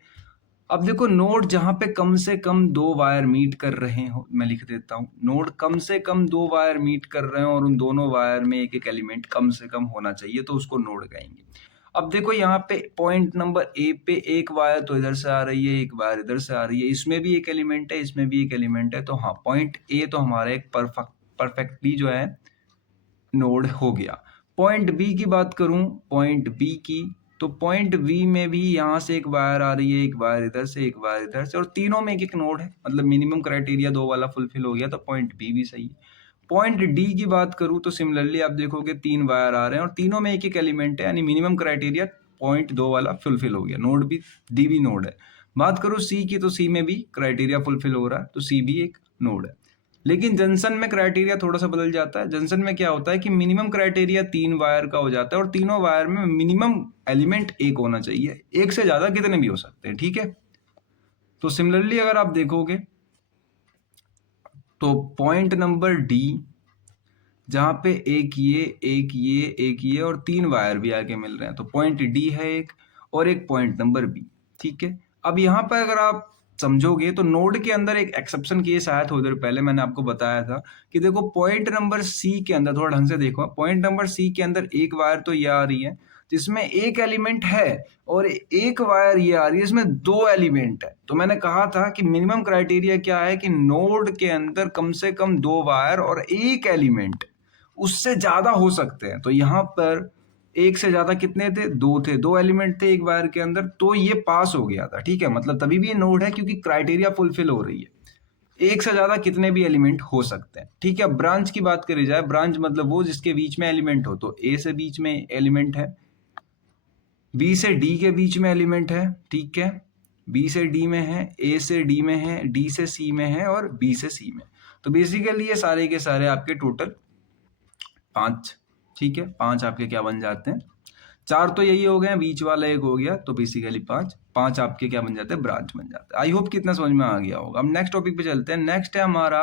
अब देखो नोड जहां पे कम से कम दो वायर मीट कर रहे हो, मैं लिख देता हूं, नोड कम से कम दो वायर मीट कर रहे हो और उन दोनों वायर में एक एक एलिमेंट कम से कम होना चाहिए, तो उसको नोड कहेंगे। अब देखो यहाँ पे पॉइंट नंबर ए पे एक वायर तो इधर से आ रही है, एक वायर इधर से आ रही है, इसमें भी एक एलिमेंट है, इसमें भी एक एलिमेंट है, तो हाँ पॉइंट ए तो हमारा एक परफेक्टली जो है नोड हो गया। पॉइंट बी की बात करूं, पॉइंट बी की, तो पॉइंट बी में भी यहाँ से एक वायर आ रही है, एक वायर इधर से, एक वायर इधर से, और तीनों में एक एक नोड है, मतलब मिनिमम क्राइटेरिया दो वाला फुलफिल हो गया, तो पॉइंट बी भी सही है। पॉइंट डी की बात करूं तो सिमिलरली आप देखोगे तीन वायर आ रहे हैं और तीनों में एक एक एलिमेंट है, यानी मिनिमम क्राइटेरिया पॉइंट दो वाला फुलफिल हो गया, नोड भी, डी भी नोड है। बात करूं सी की, तो सी में भी क्राइटेरिया फुलफिल हो रहा है, तो सी भी एक नोड है। लेकिन जंक्शन में क्राइटेरिया थोड़ा सा बदल जाता है। जंक्शन में क्या होता है कि मिनिमम क्राइटेरिया तीन वायर का हो जाता है और तीनों वायर में मिनिमम एलिमेंट एक होना चाहिए, एक से ज्यादा कितने भी हो सकते हैं, ठीक है। तो सिमिलरली अगर आप देखोगे तो पॉइंट नंबर डी, जहां पे एक ये, एक ये, एक ये और तीन वायर भी आगे मिल रहे हैं, तो पॉइंट डी है एक, और एक पॉइंट नंबर बी, ठीक है। अब यहाँ पर अगर आप समझोगे तो नोड के अंदर एक एक्सेप्शन केस आया थोड़ी देर पहले, मैंने आपको बताया था कि देखो पॉइंट नंबर सी के अंदर, थोड़ा ढंग से देखो, पॉइंट नंबर सी के अंदर एक वायर तो ये आ रही है, जिसमें एक एलिमेंट है और एक वायर ये आ रही है, इसमें दो एलिमेंट है। तो मैंने कहा था कि मिनिमम क्राइटेरिया क्या है कि नोड के अंदर कम से कम दो वायर और एक एलिमेंट, उससे ज्यादा हो सकते हैं। तो यहाँ पर एक से ज्यादा कितने थे? दो थे, दो एलिमेंट थे एक वायर के अंदर, तो ये पास हो गया था। ठीक है, मतलब तभी भी ये नोड है क्योंकि क्राइटेरिया फुलफिल हो रही है। एक से ज्यादा कितने भी एलिमेंट हो सकते हैं। ठीक है, ब्रांच की बात करी जाए, ब्रांच मतलब वो जिसके बीच में एलिमेंट हो। तो ए से बीच में एलिमेंट है, बी से डी के बीच में एलिमेंट है, ठीक है, बी से डी में है, ए से डी में है, डी से सी में है और बी से सी में। तो बेसिकली ये सारे के सारे आपके टोटल 5। ठीक है, 5 आपके क्या बन जाते हैं? 4 तो यही हो गए, बीच वाला एक हो गया, तो बेसिकली 5 5 आपके क्या बन जाते हैं? ब्रांच बन जाते हैं। आई होप कितना समझ में आ गया होगा। अब नेक्स्ट टॉपिक पे चलते हैं। नेक्स्ट है हमारा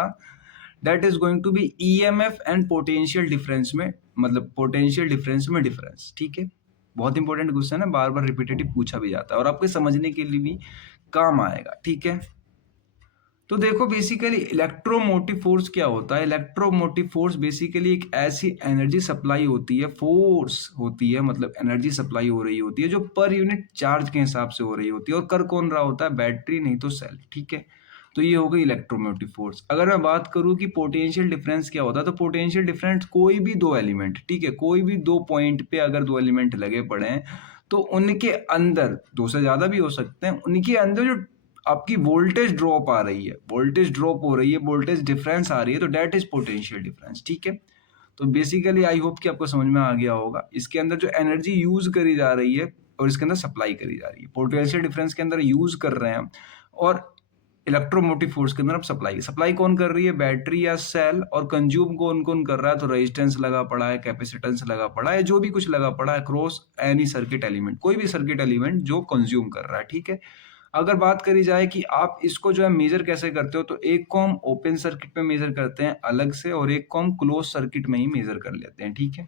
that is going to be EMF and potential difference में, मतलब पोटेंशियल डिफरेंस में डिफरेंस। ठीक है, बहुत इंपॉर्टेंट क्वेश्चन है, बार बार रिपीटेटिव पूछा भी जाता है और आपको समझने के लिए भी काम आएगा। ठीक है, तो देखो बेसिकली इलेक्ट्रोमोटिव फोर्स क्या होता है? इलेक्ट्रोमोटिव फोर्स बेसिकली एक ऐसी एनर्जी सप्लाई होती है, फोर्स होती है, मतलब एनर्जी सप्लाई हो रही होती है जो पर यूनिट चार्ज के हिसाब से हो रही होती है, और कर कौन रहा होता है? बैटरी, नहीं तो सेल। ठीक है, तो ये हो गई इलेक्ट्रोमोटिव फोर्स। अगर मैं बात करूं कि पोटेंशियल डिफरेंस क्या होता है, तो पोटेंशियल डिफरेंस कोई भी दो एलिमेंट, ठीक है, कोई भी दो पॉइंट पे अगर दो एलिमेंट लगे पड़े हैं तो उनके अंदर, दो से ज्यादा भी हो सकते हैं, उनके अंदर जो आपकी वोल्टेज ड्रॉप आ रही है, वोल्टेज ड्रॉप हो रही है, वोल्टेज डिफरेंस आ रही है, तो डेट इज पोटेंशियल डिफरेंस। ठीक है, तो बेसिकली आई होप कि आपको समझ में आ गया होगा। इसके अंदर जो एनर्जी यूज करी जा रही है और इसके अंदर सप्लाई करी जा रही है, पोटेंशियल डिफरेंस के अंदर यूज कर रहे हैं और इलेक्ट्रोमोटिव फोर्स के अंदर अब सप्लाई, सप्लाई कौन कर रही है? बैटरी या सेल, और कंज्यूम कौन कौन कर रहा है? तो रेजिस्टेंस लगा पड़ा है, कैपेसिटेंस लगा पड़ा है, जो भी कुछ लगा पड़ा है क्रॉस एनी सर्किट एलिमेंट, कोई भी सर्किट एलिमेंट जो कंज्यूम कर रहा है। ठीक है, अगर बात करी जाए कि आप इसको जो है मेजर कैसे करते हो, तो एक को हम ओपन सर्किट में मेजर करते हैं अलग से, और एक को हम क्लोज सर्किट में ही मेजर कर लेते हैं। ठीक है,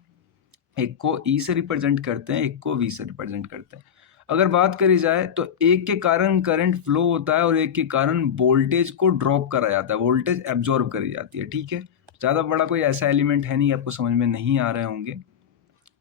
एक को ई से रिप्रेजेंट करते हैं, एक को वी से रिप्रेजेंट करते हैं। अगर बात करी जाए तो एक के कारण करंट फ्लो होता है और एक के कारण वोल्टेज को ड्रॉप करा जाता है, वोल्टेज एब्जॉर्ब करी जाती है। ठीक है, ज्यादा बड़ा कोई ऐसा एलिमेंट है नहीं, आपको समझ में नहीं आ रहे होंगे,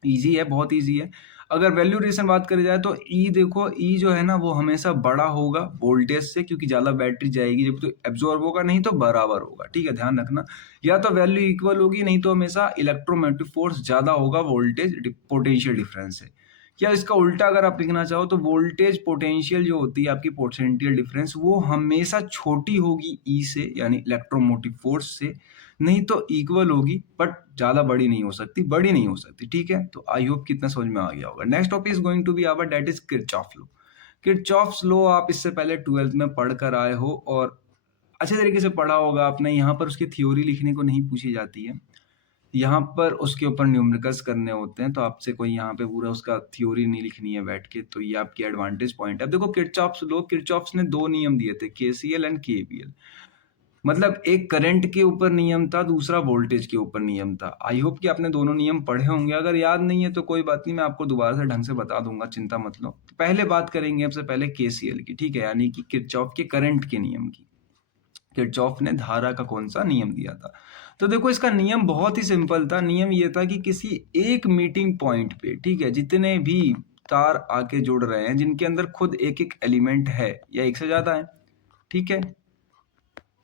इजी है, बहुत इजी है। अगर वैल्यू रिलेशन बात करी जाए तो ई, देखो ई जो है ना वो हमेशा बड़ा होगा वोल्टेज से, क्योंकि ज्यादा बैटरी जाएगी जब, तो एब्जॉर्ब होगा, नहीं तो बराबर होगा। ठीक है, ध्यान रखना, या तो वैल्यू इक्वल होगी, नहीं तो हमेशा इलेक्ट्रोमैग्नेटिक फोर्स ज्यादा होगा वोल्टेज पोटेंशियल डिफरेंस से। या इसका उल्टा अगर आप लिखना चाहो तो वोल्टेज पोटेंशियल जो होती है आपकी पोटेंशियल डिफरेंस, वो हमेशा छोटी होगी ई से, यानी इलेक्ट्रोमोटिव फोर्स से, नहीं तो इक्वल होगी, बट ज्यादा बड़ी नहीं हो सकती, बड़ी नहीं हो सकती। ठीक है, तो आई होप कितना समझ में आ गया होगा। Next topic is going to be our that is Kirchhoff law. Kirchhoff's law आप इससे पहले 12th में पढ़ कर आए हो और अच्छे तरीके से पढ़ा होगा आपने। यहाँ पर उसकी थ्योरी लिखने को नहीं पूछी जाती है, यहाँ पर उसके ऊपर न्यूमेरिकल्स करने होते हैं, तो आपसे कोई यहाँ पे पूरा उसका थ्योरी नहीं लिखनी है बैठ के, तो ये आपकी एडवांटेज पॉइंट है। अब देखो किरचॉफ्स लॉ, किरचॉफ्स ने दो नियम दिए थे, केसीएल एंड केवीएल, मतलब एक करंट के ऊपर नियम था, दूसरा वोल्टेज के ऊपर नियम था। आई होप कि आपने दोनों नियम पढ़े होंगे, अगर याद नहीं है तो कोई बात नहीं, मैं आपको दोबारा से ढंग से बता दूंगा, चिंता मत लो। तो पहले बात करेंगे सबसे पहले केसीएल की, ठीक है, यानी कि किरचॉफ के करंट के नियम की। किरचॉफ ने धारा का कौन सा नियम दिया था? तो देखो इसका नियम बहुत ही सिंपल था। नियम ये था कि किसी एक मीटिंग पॉइंट पे, ठीक है, जितने भी तार आके जुड़ रहे हैं जिनके अंदर खुद एक एक एलिमेंट है या एक से ज्यादा है, ठीक है,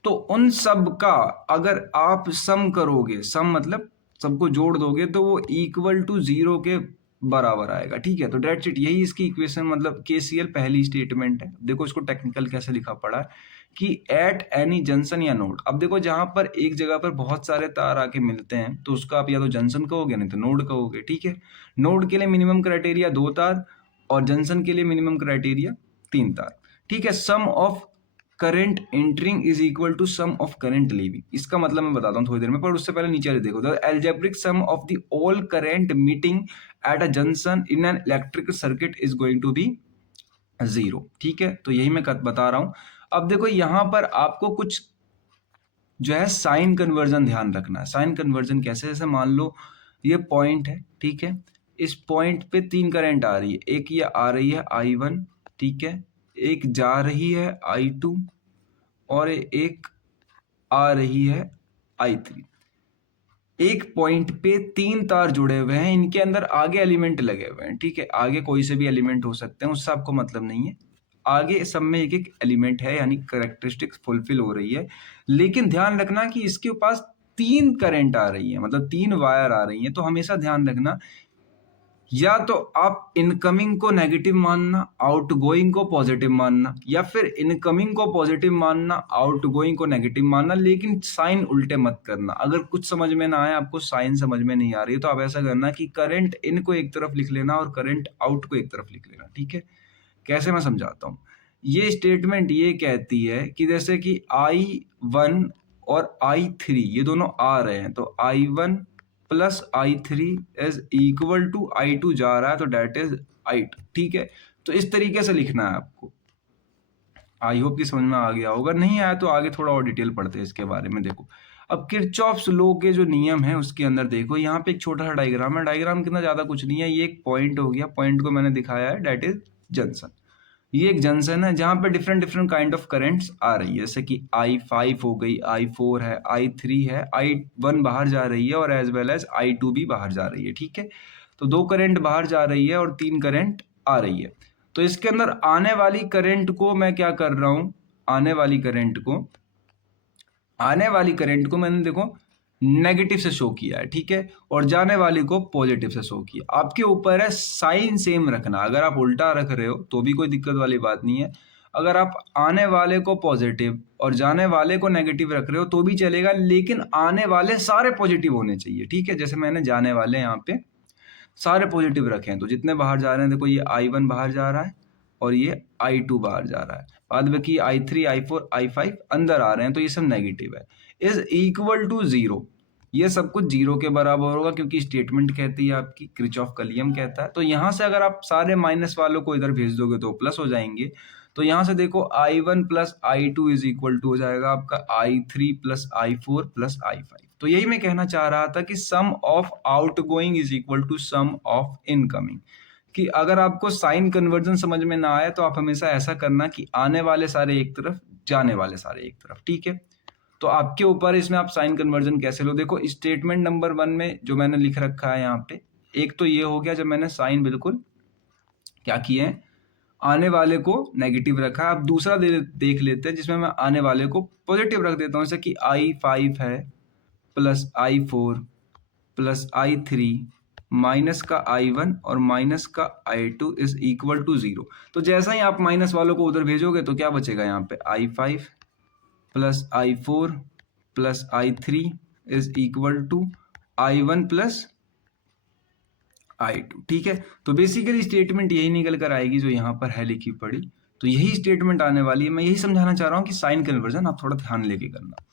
तो उन सब का अगर आप सम करोगे, सम मतलब सबको जोड़ दोगे, तो वो इक्वल टू 0 के बराबर आएगा। ठीक है, तो डेट्स इट, यही इसकी इक्वेशन, मतलब केसीएल पहली स्टेटमेंट है। देखो इसको टेक्निकल कैसे लिखा पड़ा है कि एट एनी जंक्शन या नोड, अब देखो जहां पर एक जगह पर बहुत सारे तार आके मिलते हैं तो उसका आप या तो जंक्शन कहोगे नहीं तो नोड कहोगे। ठीक है, नोड के लिए मिनिमम क्राइटेरिया 2 तार और जंक्शन के लिए मिनिमम क्राइटेरिया 3 तार। ठीक है, sum of current entering is equal to sum of current leaving. इसका मतलब मैं बताता हूँ थोड़ी देर में, पर उससे पहले नीचे देखो, the algebraic sum of the all current meeting at a junction in an electric circuit is going to be 0। ठीक है, तो यही मैं बता रहा हूं। अब देखो यहां पर आपको कुछ जो है साइन कन्वर्जन ध्यान रखना है। साइन कन्वर्जन कैसे? जैसे मान लो ये पॉइंट है, ठीक है, इस पॉइंट पे 3 करंट आ रही है, एक ये आ रही है I1, ठीक है, एक जा रही है I2 और एक आ रही है I3। एक पॉइंट पे 3 तार जुड़े हुए हैं, इनके अंदर आगे एलिमेंट लगे हुए हैं, ठीक है, आगे कोई से भी एलिमेंट हो सकते हैं, उससे आपको मतलब नहीं है। आगे सब में एक एक एलिमेंट है, यानी करेक्टरिस्टिक्स फुलफिल हो रही है। लेकिन ध्यान रखना कि इसके पास 3 करंट आ रही है, मतलब 3 वायर आ रही हैं। तो हमेशा ध्यान रखना, या तो आप इनकमिंग को नेगेटिव मानना, आउटगोइंग को पॉजिटिव मानना, या फिर इनकमिंग को पॉजिटिव मानना, आउटगोइंग को नेगेटिव मानना, लेकिन साइन उल्टे मत करना। अगर कुछ समझ में ना आए, आपको साइन समझ में नहीं आ रही है, तो आप ऐसा करना कि करंट इन को एक तरफ लिख लेना और करंट आउट को एक तरफ लिख लेना, ठीक है। कैसे, मैं समझाता हूँ। ये स्टेटमेंट ये कहती है कि जैसे कि I1 और I3 ये दोनों आ रहे हैं, तो I1 plus I3 is equal to I2 जा रहा है, तो डेट इज I2, ठीक है। तो इस तरीके से लिखना है आपको। आई होप कि समझ में आ गया होगा, नहीं आया तो आगे थोड़ा और डिटेल पढ़ते हैं इसके बारे में। देखो, अब किरचॉफ्स लॉ के जो नियम है उसके अंदर देखो, यहाँ पे एक छोटा सा डायग्राम है। डायग्राम कितना ज्यादा कुछ नहीं है, ये एक पॉइंट हो गया, पॉइंट को मैंने दिखाया है, डेट इज जंक्शन। ये एक जंक्शन है जहां पे different different kind of currents आ रही है, जैसे कि I5 हो गई, I4 है, I3 है, I1 बाहर जा रही है और एज वेल एज I2 भी बाहर जा रही है, ठीक है। तो 2 करंट बाहर जा रही है और 3 करंट आ रही है। तो इसके अंदर आने वाली करंट को मैं क्या कर रहा हूं, आने वाली करंट को मैंने देखो नेगेटिव से शो किया है, ठीक है, और जाने वाली को पॉजिटिव से शो किया। आपके ऊपर है साइन सेम रखना, अगर आप उल्टा रख रहे हो तो भी कोई दिक्कत वाली बात नहीं है। अगर आप आने वाले को पॉजिटिव और जाने वाले को नेगेटिव रख रहे हो तो भी चलेगा, लेकिन आने वाले सारे पॉजिटिव होने चाहिए, ठीक है। जैसे मैंने जाने वाले यहाँ पे सारे पॉजिटिव रखे हैं, तो जितने बाहर जा रहे हैं, देखो ये I1 बाहर जा रहा है और ये I2 बाहर जा रहा है, बाद में कि I3 I4 I5 अंदर आ रहे हैं, तो ये सब नेगेटिव है। इज इक्वल टू 0, ये सब कुछ 0 के बराबर होगा, क्योंकि स्टेटमेंट कहती है आपकी, किरचॉफ का नियम कहता है। तो यहाँ से अगर आप सारे माइनस वालों को इधर भेज दोगे तो प्लस हो जाएंगे। तो यहाँ से देखो I1 plus I2 is equal to हो जाएगा आपका I3 plus I4 plus I5। तो यही मैं कहना चाह रहा था कि sum of outgoing is equal to sum of incoming, कि अगर आपको साइन कन्वर्जन समझ में ना आए तो आप हमेशा ऐसा करना कि आने वाले सारे एक तरफ, जाने वाले सारे एक तरफ, ठीक है। तो आपके ऊपर इसमें आप साइन कन्वर्जन कैसे लो। देखो, स्टेटमेंट नंबर 1 में जो मैंने लिख रखा है यहाँ पे, एक तो ये हो गया जब मैंने साइन बिल्कुल क्या किए हैं, आने वाले को नेगेटिव रखा है। अब दूसरा देख लेते हैं जिसमें मैं आने वाले को पॉजिटिव रख देता हूँ, जैसे कि I5 है plus I4 plus I3 minus का I1 और माइनस का I2 इज इक्वल टू 0। तो जैसा ही आप माइनस वालों को उधर भेजोगे तो क्या बचेगा यहाँ पे, I5 plus I4 plus I3 is equal to I1 plus I2, ठीक है। तो बेसिकली स्टेटमेंट यही निकल कर आएगी जो यहाँ पर है लिखी पड़ी, तो यही स्टेटमेंट आने वाली है। मैं यही समझाना चाह रहा हूँ कि साइन कन्वर्जन आप थोड़ा ध्यान लेके करना।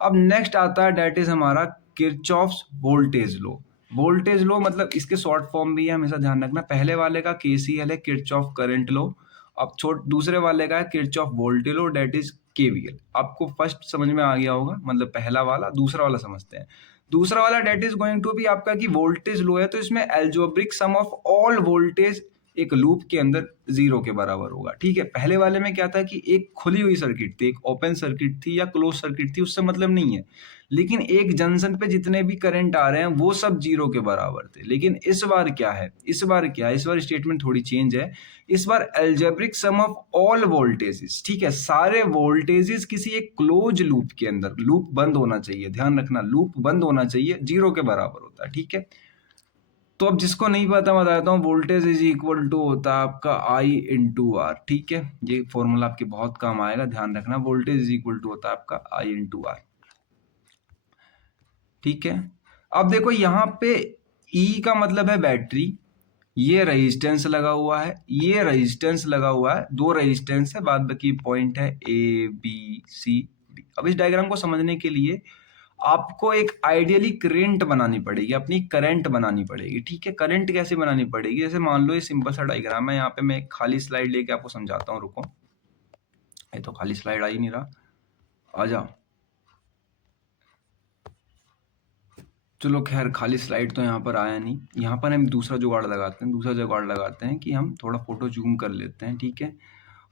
अब नेक्स्ट आता है, डेट इज हमारा Kirchhoff's voltage law. Voltage law मतलब इसके शॉर्ट फॉर्म भी है, हमेशा ध्यान रखना। पहले वाले का केसीएल है, किरचॉफ करंट लॉ। अब दूसरे वाले का है Kirchhoff voltage law, that is KVL. आपको फर्स्ट समझ में आ गया होगा, मतलब पहला वाला, दूसरा वाला समझते हैं। दूसरा वाला that is going to be आपका कि वोल्टेज लो है, तो इसमें algebraic sum of all voltage एक लूप के अंदर 0 के बराबर होगा, ठीक है। पहले वाले में क्या था कि एक खुली हुई सर्किट थी, एक ओपन सर्किट थी या क्लोज सर्किट थी, उससे मतलब नहीं है, लेकिन एक जंक्शन पे जितने भी करंट आ रहे हैं वो सब 0 के बराबर थे। लेकिन इस बार क्या है, इस बार स्टेटमेंट थोड़ी चेंज है। इस बार algebraic sum of all voltages, ठीक है, सारे वोल्टेजेस किसी एक क्लोज लूप के अंदर, लूप बंद होना चाहिए, ध्यान रखना, लूप बंद होना चाहिए, 0 के बराबर होता है, ठीक है। तो अब जिसको नहीं पता मैं बताता हूँ, वोल्टेज इज इक्वल टू होता है आपका I इंटू आर, ठीक है। ये फॉर्मूला आपके बहुत काम आएगा, ध्यान रखना। वोल्टेज इज इक्वल टू होता है आपका I इंटू आर, ठीक है। अब देखो यहाँ पे E का मतलब है बैटरी, ये रेजिस्टेंस लगा हुआ है, ये रेजिस्टेंस लगा हुआ है, 2 रेजिस्टेंस है, बाद बाकी पॉइंट है A B C D। अब इस डायग्राम को समझने के लिए आपको एक आइडियली करंट बनानी पड़ेगी, अपनी करंट बनानी पड़ेगी, ठीक है। करंट कैसे बनानी पड़ेगी, जैसे मान लो ये सिंपल सा डायग्राम है, यहाँ पे मैं एक खाली स्लाइड लेके आपको समझाता हूँ, रुको। ये तो खाली स्लाइड आ ही नहीं रहा, आ जाओ। चलो खैर, खाली स्लाइड तो यहाँ पर आया नहीं। यहाँ पर हम दूसरा जुगाड़ लगाते हैं कि हम थोड़ा फोटो जूम कर लेते हैं, ठीक है।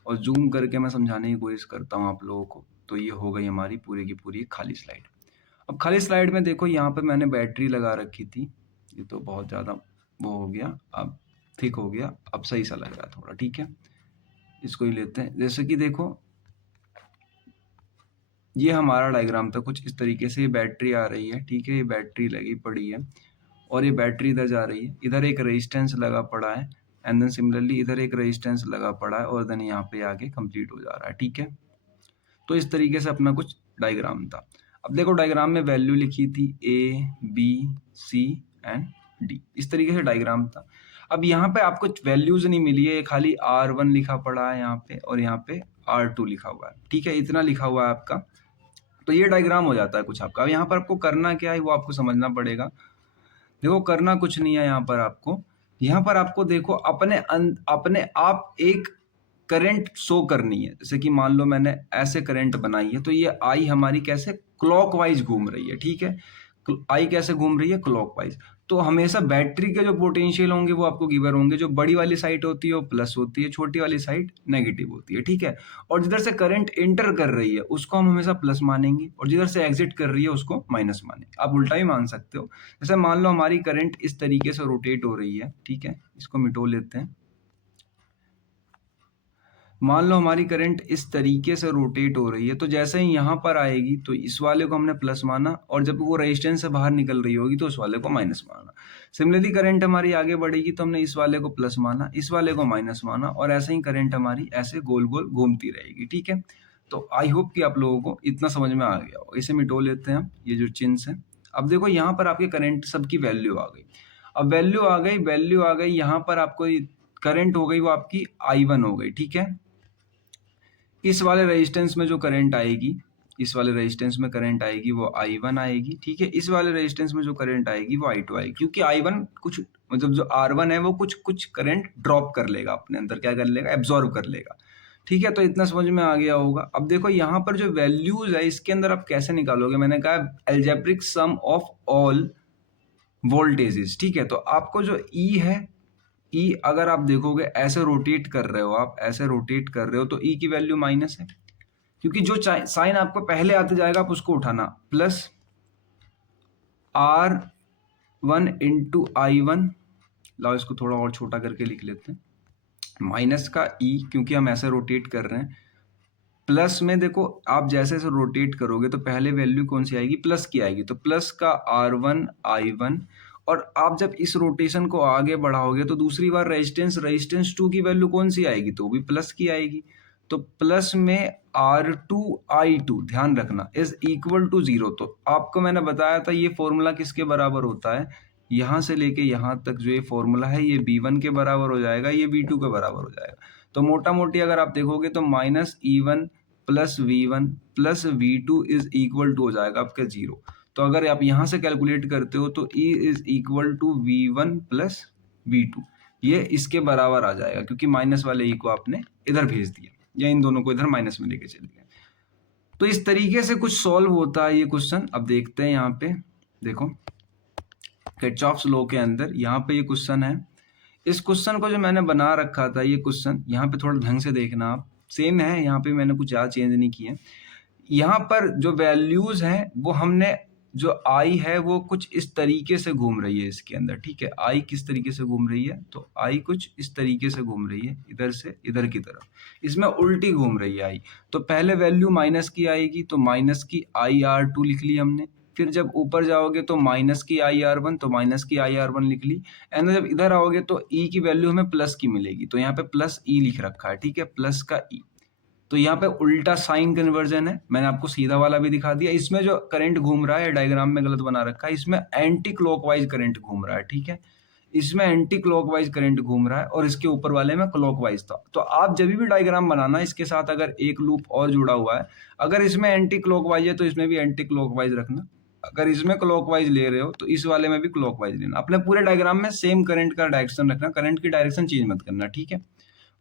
और जूम करके मैं समझाने की कोशिश करता हूँ आप लोगों को। तो ये हो गई हमारी पूरी की पूरी खाली स्लाइड। अब खाली स्लाइड में देखो, यहाँ पे मैंने बैटरी लगा रखी थी, ये तो बहुत ज़्यादा वो हो गया, अब ठीक हो गया, अब सही सा लग रहा है थोड़ा, ठीक है। इसको ही लेते हैं। जैसे कि देखो, ये हमारा डायग्राम था कुछ इस तरीके से, ये बैटरी आ रही है, ठीक है, ये बैटरी लगी पड़ी है और ये बैटरी इधर जा रही है, इधर एक रेजिस्टेंस लगा पड़ा है, एंड देन सिमिलरली इधर एक रेजिस्टेंस लगा पड़ा है, और देन यहाँ पे आके कंप्लीट हो जा रहा है, ठीक है। तो इस तरीके से अपना कुछ डायग्राम था। अब देखो, डायग्राम में वैल्यू लिखी थी A, B, C and D, इस तरीके से डायग्राम था। अब यहाँ पे आपको वैल्यूज नहीं मिली है, खाली R1 लिखा पड़ा है यहाँ पे, और यहाँ पे R2 लिखा हुआ है, ठीक है, इतना लिखा हुआ है आपका। तो ये डायग्राम हो जाता है कुछ आपका। अब यहाँ पर आपको करना क्या है वो आपको समझना पड़ेगा। देखो, करना कुछ नहीं है यहाँ पर आपको देखो अपने आप एक करंट शो करनी है। जैसे कि मान लो मैंने ऐसे करंट बनाई है, तो ये आई हमारी कैसे क्लॉकवाइज घूम रही है, ठीक है। आई कैसे घूम रही है, क्लॉकवाइज। तो हमेशा बैटरी के जो पोटेंशियल होंगे वो आपको गिवन होंगे, जो बड़ी वाली साइड होती है वो प्लस होती है, छोटी वाली साइड नेगेटिव होती है, ठीक है। और जिधर से करंट एंटर कर रही है उसको हम हमेशा प्लस मानेंगे, और जिधर से एग्जिट कर रही है उसको माइनस मानेंगे। आप उल्टा ही मान सकते हो। जैसे मान लो हमारी करंट इस तरीके से रोटेट हो रही है, ठीक है, इसको मिटो लेते हैं। मान लो हमारी करंट इस तरीके से रोटेट हो रही है, तो जैसे ही यहाँ पर आएगी तो इस वाले को हमने प्लस माना, और जब वो रेजिस्टेंस से बाहर निकल रही होगी तो उस वाले को माइनस माना। सिमिलरली करंट हमारी आगे बढ़ेगी तो हमने इस वाले को प्लस माना, इस वाले को माइनस माना, और ऐसे ही करंट हमारी ऐसे गोल गोल घूमती रहेगी, ठीक है। तो आई होप कि आप लोगों को इतना समझ में आ गया हो। इसे मिटो लेते हैं हम, ये जो चिन्ह है। अब देखो, यहाँ पर आपके करंट सबकी वैल्यू आ गई। अब वैल्यू आ गई, यहाँ पर आपको करंट हो गई वो आपकी I1 हो गई, ठीक है। इस वाले रेजिस्टेंस में जो करंट आएगी, इस वाले रेजिस्टेंस में करंट आएगी वो I1 आएगी, ठीक है। इस वाले रेजिस्टेंस में जो करंट आएगी वो I2 आएगी, क्योंकि I1 कुछ मतलब जो R1 है वो कुछ करंट ड्रॉप कर लेगा अपने अंदर, क्या कर लेगा, एब्जॉर्व कर लेगा, ठीक है। तो इतना समझ में आ गया होगा। अब देखो, यहाँ पर जो वैल्यूज है इसके अंदर आप कैसे निकालोगे, मैंने कहा algebraic sum of all voltages, ठीक है। तो आपको जो E है, ई अगर आप देखोगे ऐसे रोटेट कर रहे हो, आप ऐसे रोटेट कर रहे हो, तो ई की वैल्यू माइनस है, क्योंकि जो साइन आपको पहले आते जाएगा आप उसको उठाना, प्लस R1 इंटू I1, लाओ इसको थोड़ा और छोटा करके लिख लेते हैं, माइनस का ई, क्योंकि हम ऐसे रोटेट कर रहे हैं। प्लस में देखो, आप जैसे जैसे रोटेट करोगे तो पहले वैल्यू कौन सी आएगी, प्लस की आएगी, तो प्लस का R1 I1, और आप जब इस रोटेशन को आगे बढ़ाओगे तो दूसरी बार रेजिस्टेंस 2 की वैल्यू कौन सी आएगी, तो वो भी प्लस की आएगी। तो प्लस में R2 I2, ध्यान रखना, इज इक्वल टू 0। तो आपको मैंने बताया था ये फॉर्मूला किसके बराबर होता है, यहाँ से लेके यहाँ तक जो ये फॉर्मूला है ये B1 के बराबर हो जाएगा, ये B2 के बराबर हो जाएगा। तो मोटा मोटी अगर आप देखोगे तो minus E1 plus V1 plus V2 is equal to हो जाएगा आपका 0। तो अगर आप यहाँ से कैलकुलेट करते हो तो E is equal to V1 plus V2, ये इसके बराबर आ जाएगा, क्योंकि माइनस वाले E को आपने इधर भेज दिया, या इन दोनों को इधर माइनस में लेके चले गए। तो इस तरीके से कुछ सॉल्व होता है ये क्वेश्चन। अब देखते हैं यहाँ पे, देखो किरचॉफ्स लॉ के अंदर यहाँ पे ये क्वेश्चन है। इस क्वेश्चन को जो मैंने बना रखा था, ये क्वेश्चन यहाँ पे थोड़ा ढंग से देखना आप, सेम है, यहाँ पे मैंने कुछ ज़्यादा चेंज नहीं किया। यहाँ पर जो वैल्यूज हैं वो हमने, जो आई है वो कुछ इस तरीके से घूम रही है इसके अंदर, ठीक है। आई किस तरीके से घूम रही है, तो आई कुछ इस तरीके से घूम रही है, इधर से इधर की तरफ, इसमें उल्टी घूम रही है आई। तो पहले वैल्यू माइनस की आएगी, तो माइनस की IR2 लिख ली हमने। फिर जब ऊपर जाओगे तो माइनस की IR1, तो माइनस की IR1 लिख ली। एंड जब इधर आओगे तो ई की वैल्यू हमें प्लस की मिलेगी, तो यहाँ पे प्लस ई लिख रखा है, ठीक है, प्लस का ई। तो यहाँ पे उल्टा साइन कन्वर्जन है, मैंने आपको सीधा वाला भी दिखा दिया। इसमें जो करंट घूम रहा है, डायग्राम में गलत बना रखा है, इसमें एंटी क्लॉकवाइज करंट घूम रहा है, ठीक है। इसमें एंटी क्लॉकवाइज करंट घूम रहा है और इसके ऊपर वाले में क्लॉकवाइज था। तो आप जब भी डायग्राम बनाना, इसके साथ अगर एक लूप और जुड़ा हुआ है, अगर इसमें एंटी क्लॉकवाइज है तो इसमें भी एंटी क्लॉकवाइज रखना, अगर इसमें क्लॉकवाइज ले रहे हो तो इस वाले में भी क्लॉकवाइज लेना। अपने पूरे डायग्राम में सेम करंट का डायरेक्शन रखना, करंट की डायरेक्शन चेंज मत करना, ठीक है,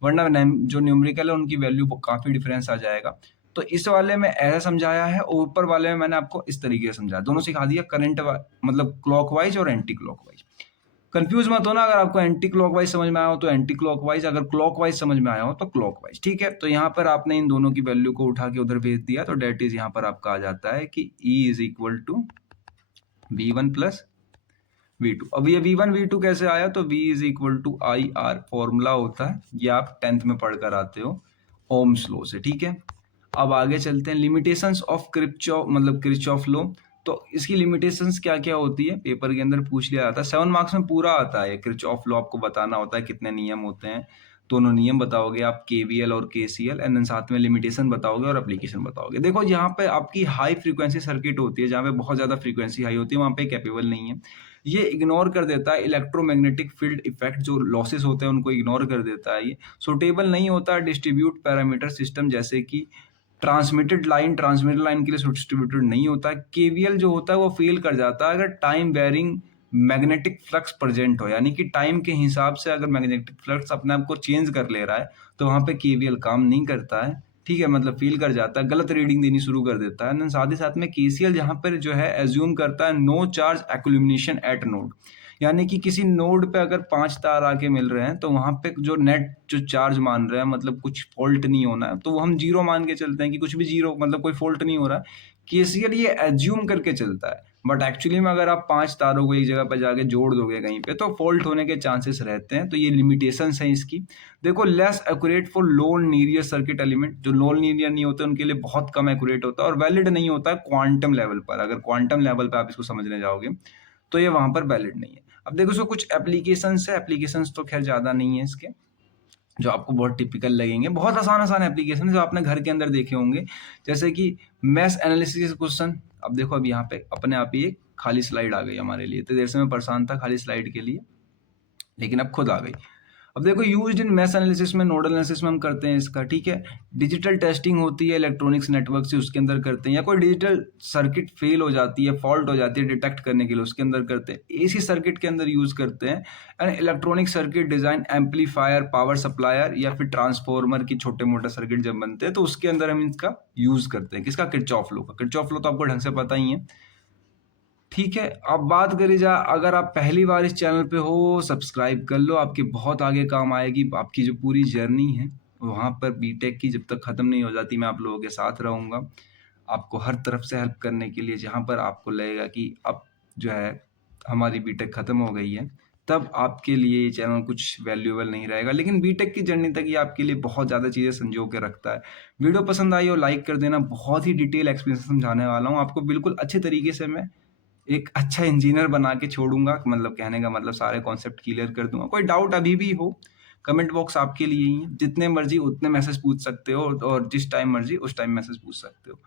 वरना जो न्यूमेरिकल है उनकी वैल्यू काफी डिफरेंस आ जाएगा। तो इस वाले में ऐसा समझाया है, और ऊपर वाले में मैंने आपको इस तरीके से समझाया, दोनों सिखा दिया, करंट मतलब क्लॉकवाइज और एंटी क्लॉकवाइज। कंफ्यूज मत होना, अगर आपको एंटी क्लॉकवाइज समझ में आया हो तो एंटी क्लॉकवाइज, अगर क्लॉकवाइज समझ में आया हो तो क्लॉकवाइज, ठीक है। तो यहाँ पर आपने इन दोनों की वैल्यू को उठा के उधर भेज दिया, तो डेट इज यहाँ पर आपका आ जाता है कि E is equal to V1 plus V2। अब ये V1 V2 कैसे आया, तो V is equal to IR formula होता है, ये आप 10th में पढ़कर आते हो ओम्स लॉ से, ठीक है। अब आगे चलते हैं, लिमिटेशंस ऑफ किरचॉफ, मतलब किरचॉफ लॉ। तो इसकी लिमिटेशंस क्या क्या होती है, पेपर के अंदर पूछ लिया जाता है, 7 मार्क्स में पूरा आता है। किरचॉफ लॉ आपको बताना होता है कितने नियम होते हैं, दोनों नियम बताओगे आप, KVL और KCL, एंड देन साथ में लिमिटेशन बताओगे और एप्लीकेशन बताओगे। देखो यहाँ पे आपकी हाई फ्रीक्वेंसी सर्किट होती है, जहाँ पे बहुत ज्यादा फ्रीक्वेंसी हाई होती है, वहाँ पे कैपेबल नहीं है, ये इग्नोर कर देता है इलेक्ट्रोमैग्नेटिक फील्ड इफेक्ट, जो लॉसेस होते हैं उनको इग्नोर कर देता है। ये सुटेबल नहीं होता है डिस्ट्रीब्यूट पैरामीटर सिस्टम, जैसे कि ट्रांसमिटेड लाइन के लिए डिस्ट्रीब्यूटेड नहीं होता है। केवीएल जो होता है वो फेल कर जाता है अगर time varying magnetic flux present हो, यानी कि टाइम के हिसाब से अगर मैग्नेटिक फ्लक्स अपने आप को चेंज कर ले रहा है तो वहां पे केवीएल काम नहीं करता है, ठीक है, मतलब फेल कर जाता है, गलत रीडिंग देनी शुरू कर देता है। साथ ही साथ में केसीएल जहां पर जो है एज्यूम करता है नो चार्ज एक्लुमिनेशन एट नोड, यानी कि किसी नोड पे अगर 5 तार आके मिल रहे हैं तो वहां पे जो नेट जो चार्ज मान रहे हैं, मतलब कुछ फॉल्ट नहीं होना है, तो वो हम जीरो मान के चलते हैं कि कुछ भी जीरो, मतलब कोई फॉल्ट नहीं हो रहा है। केसीएल ये एज्यूम करके चलता है, बट एक्चुअली में अगर आप 5 तारों को एक जगह पर जाके जोड़ दोगे कहीं पे तो फॉल्ट होने के चांसेस रहते हैं। तो ये लिमिटेशंस हैं इसकी। देखो, less accurate for loan linear circuit element, जो लोन लीनियर नहीं होते उनके लिए बहुत कम एक्यूरेट होता है और वैलिड नहीं होता है क्वांटम लेवल पर। अगर क्वांटम लेवल पर आप इसको समझने जाओगे तो ये वहां पर वैलिड नहीं है। अब देखो इसको कुछ एप्लीकेशंस है, एप्लीकेशंस तो खैर ज्यादा नहीं है इसके, जो आपको बहुत टिपिकल लगेंगे, बहुत आसान आसान एप्लीकेशन जो आपने घर के अंदर देखे होंगे, जैसे कि मैश एनालिसिस क्वेश्चन। अब देखो, अब यहाँ पे अपने आप ही एक खाली स्लाइड आ गई हमारे लिए, तो देर से मैं परेशान था खाली स्लाइड के लिए, लेकिन अब खुद आ गई। अब देखो, यूज्ड इन मैश एनालिसिस में, नोडल एनालिसिस में हम करते हैं इसका, ठीक है। डिजिटल टेस्टिंग होती है इलेक्ट्रॉनिक्स नेटवर्क से, उसके अंदर करते हैं, या कोई डिजिटल सर्किट फेल हो जाती है, फॉल्ट हो जाती है, डिटेक्ट करने के लिए उसके अंदर करते हैं। एसी सर्किट के अंदर यूज करते हैं, and electronic circuit design, amplifier, power supplier या फिर ट्रांसफॉर्मर की छोटे मोटे सर्किट जब बनते हैं तो उसके अंदर हम इसका यूज करते हैं। किसका? किरचॉफ लॉ का। किरचॉफ लॉ तो आपको ढंग से पता ही है, ठीक है। अब बात करी जाए, अगर आप पहली बार इस चैनल पे हो, सब्सक्राइब कर लो, आपके बहुत आगे काम आएगी। आपकी जो पूरी जर्नी है वहाँ पर बीटेक की जब तक ख़त्म नहीं हो जाती, मैं आप लोगों के साथ रहूँगा, आपको हर तरफ से हेल्प करने के लिए। जहाँ पर आपको लगेगा कि अब जो है हमारी बीटेक ख़त्म हो गई है, तब आपके लिए ये चैनल कुछ वैल्यूएबल नहीं रहेगा, लेकिन बीटेक की जर्नी तक ये आपके लिए बहुत ज़्यादा चीज़ें संजो के रखता है। वीडियो पसंद आई हो लाइक कर देना, बहुत ही डिटेल एक्सपीरियंस समझाने वाला हूँ आपको, बिल्कुल अच्छे तरीके से मैं एक अच्छा इंजीनियर बना के छोड़ूंगा, मतलब कहने का मतलब सारे कॉन्सेप्ट क्लियर कर दूंगा। कोई डाउट अभी भी हो, कमेंट बॉक्स आपके लिए ही है, जितने मर्जी उतने मैसेज पूछ सकते हो, और जिस टाइम मर्जी उस टाइम मैसेज पूछ सकते हो।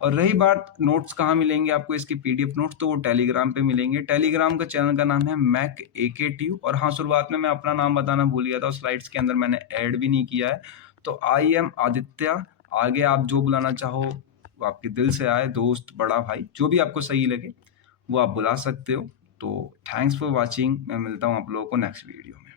और रही बात नोट्स कहाँ मिलेंगे आपको, इसके PDF नोट्स, तो वो टेलीग्राम पे मिलेंगे। टेलीग्राम का चैनल का नाम है मैक AKTU, और हाँ, शुरुआत में मैं अपना नाम बताना भूल गया था, स्लाइड्स के अंदर मैंने ऐड भी नहीं किया है, तो आई एम आदित्य। आगे आप जो बुलाना चाहो, वो आपके दिल से आए, दोस्त, बड़ा भाई, जो भी आपको सही लगे वो आप बुला सकते हो। तो थैंक्स फॉर वॉचिंग, मैं मिलता हूँ आप लोगों को नेक्स्ट वीडियो में।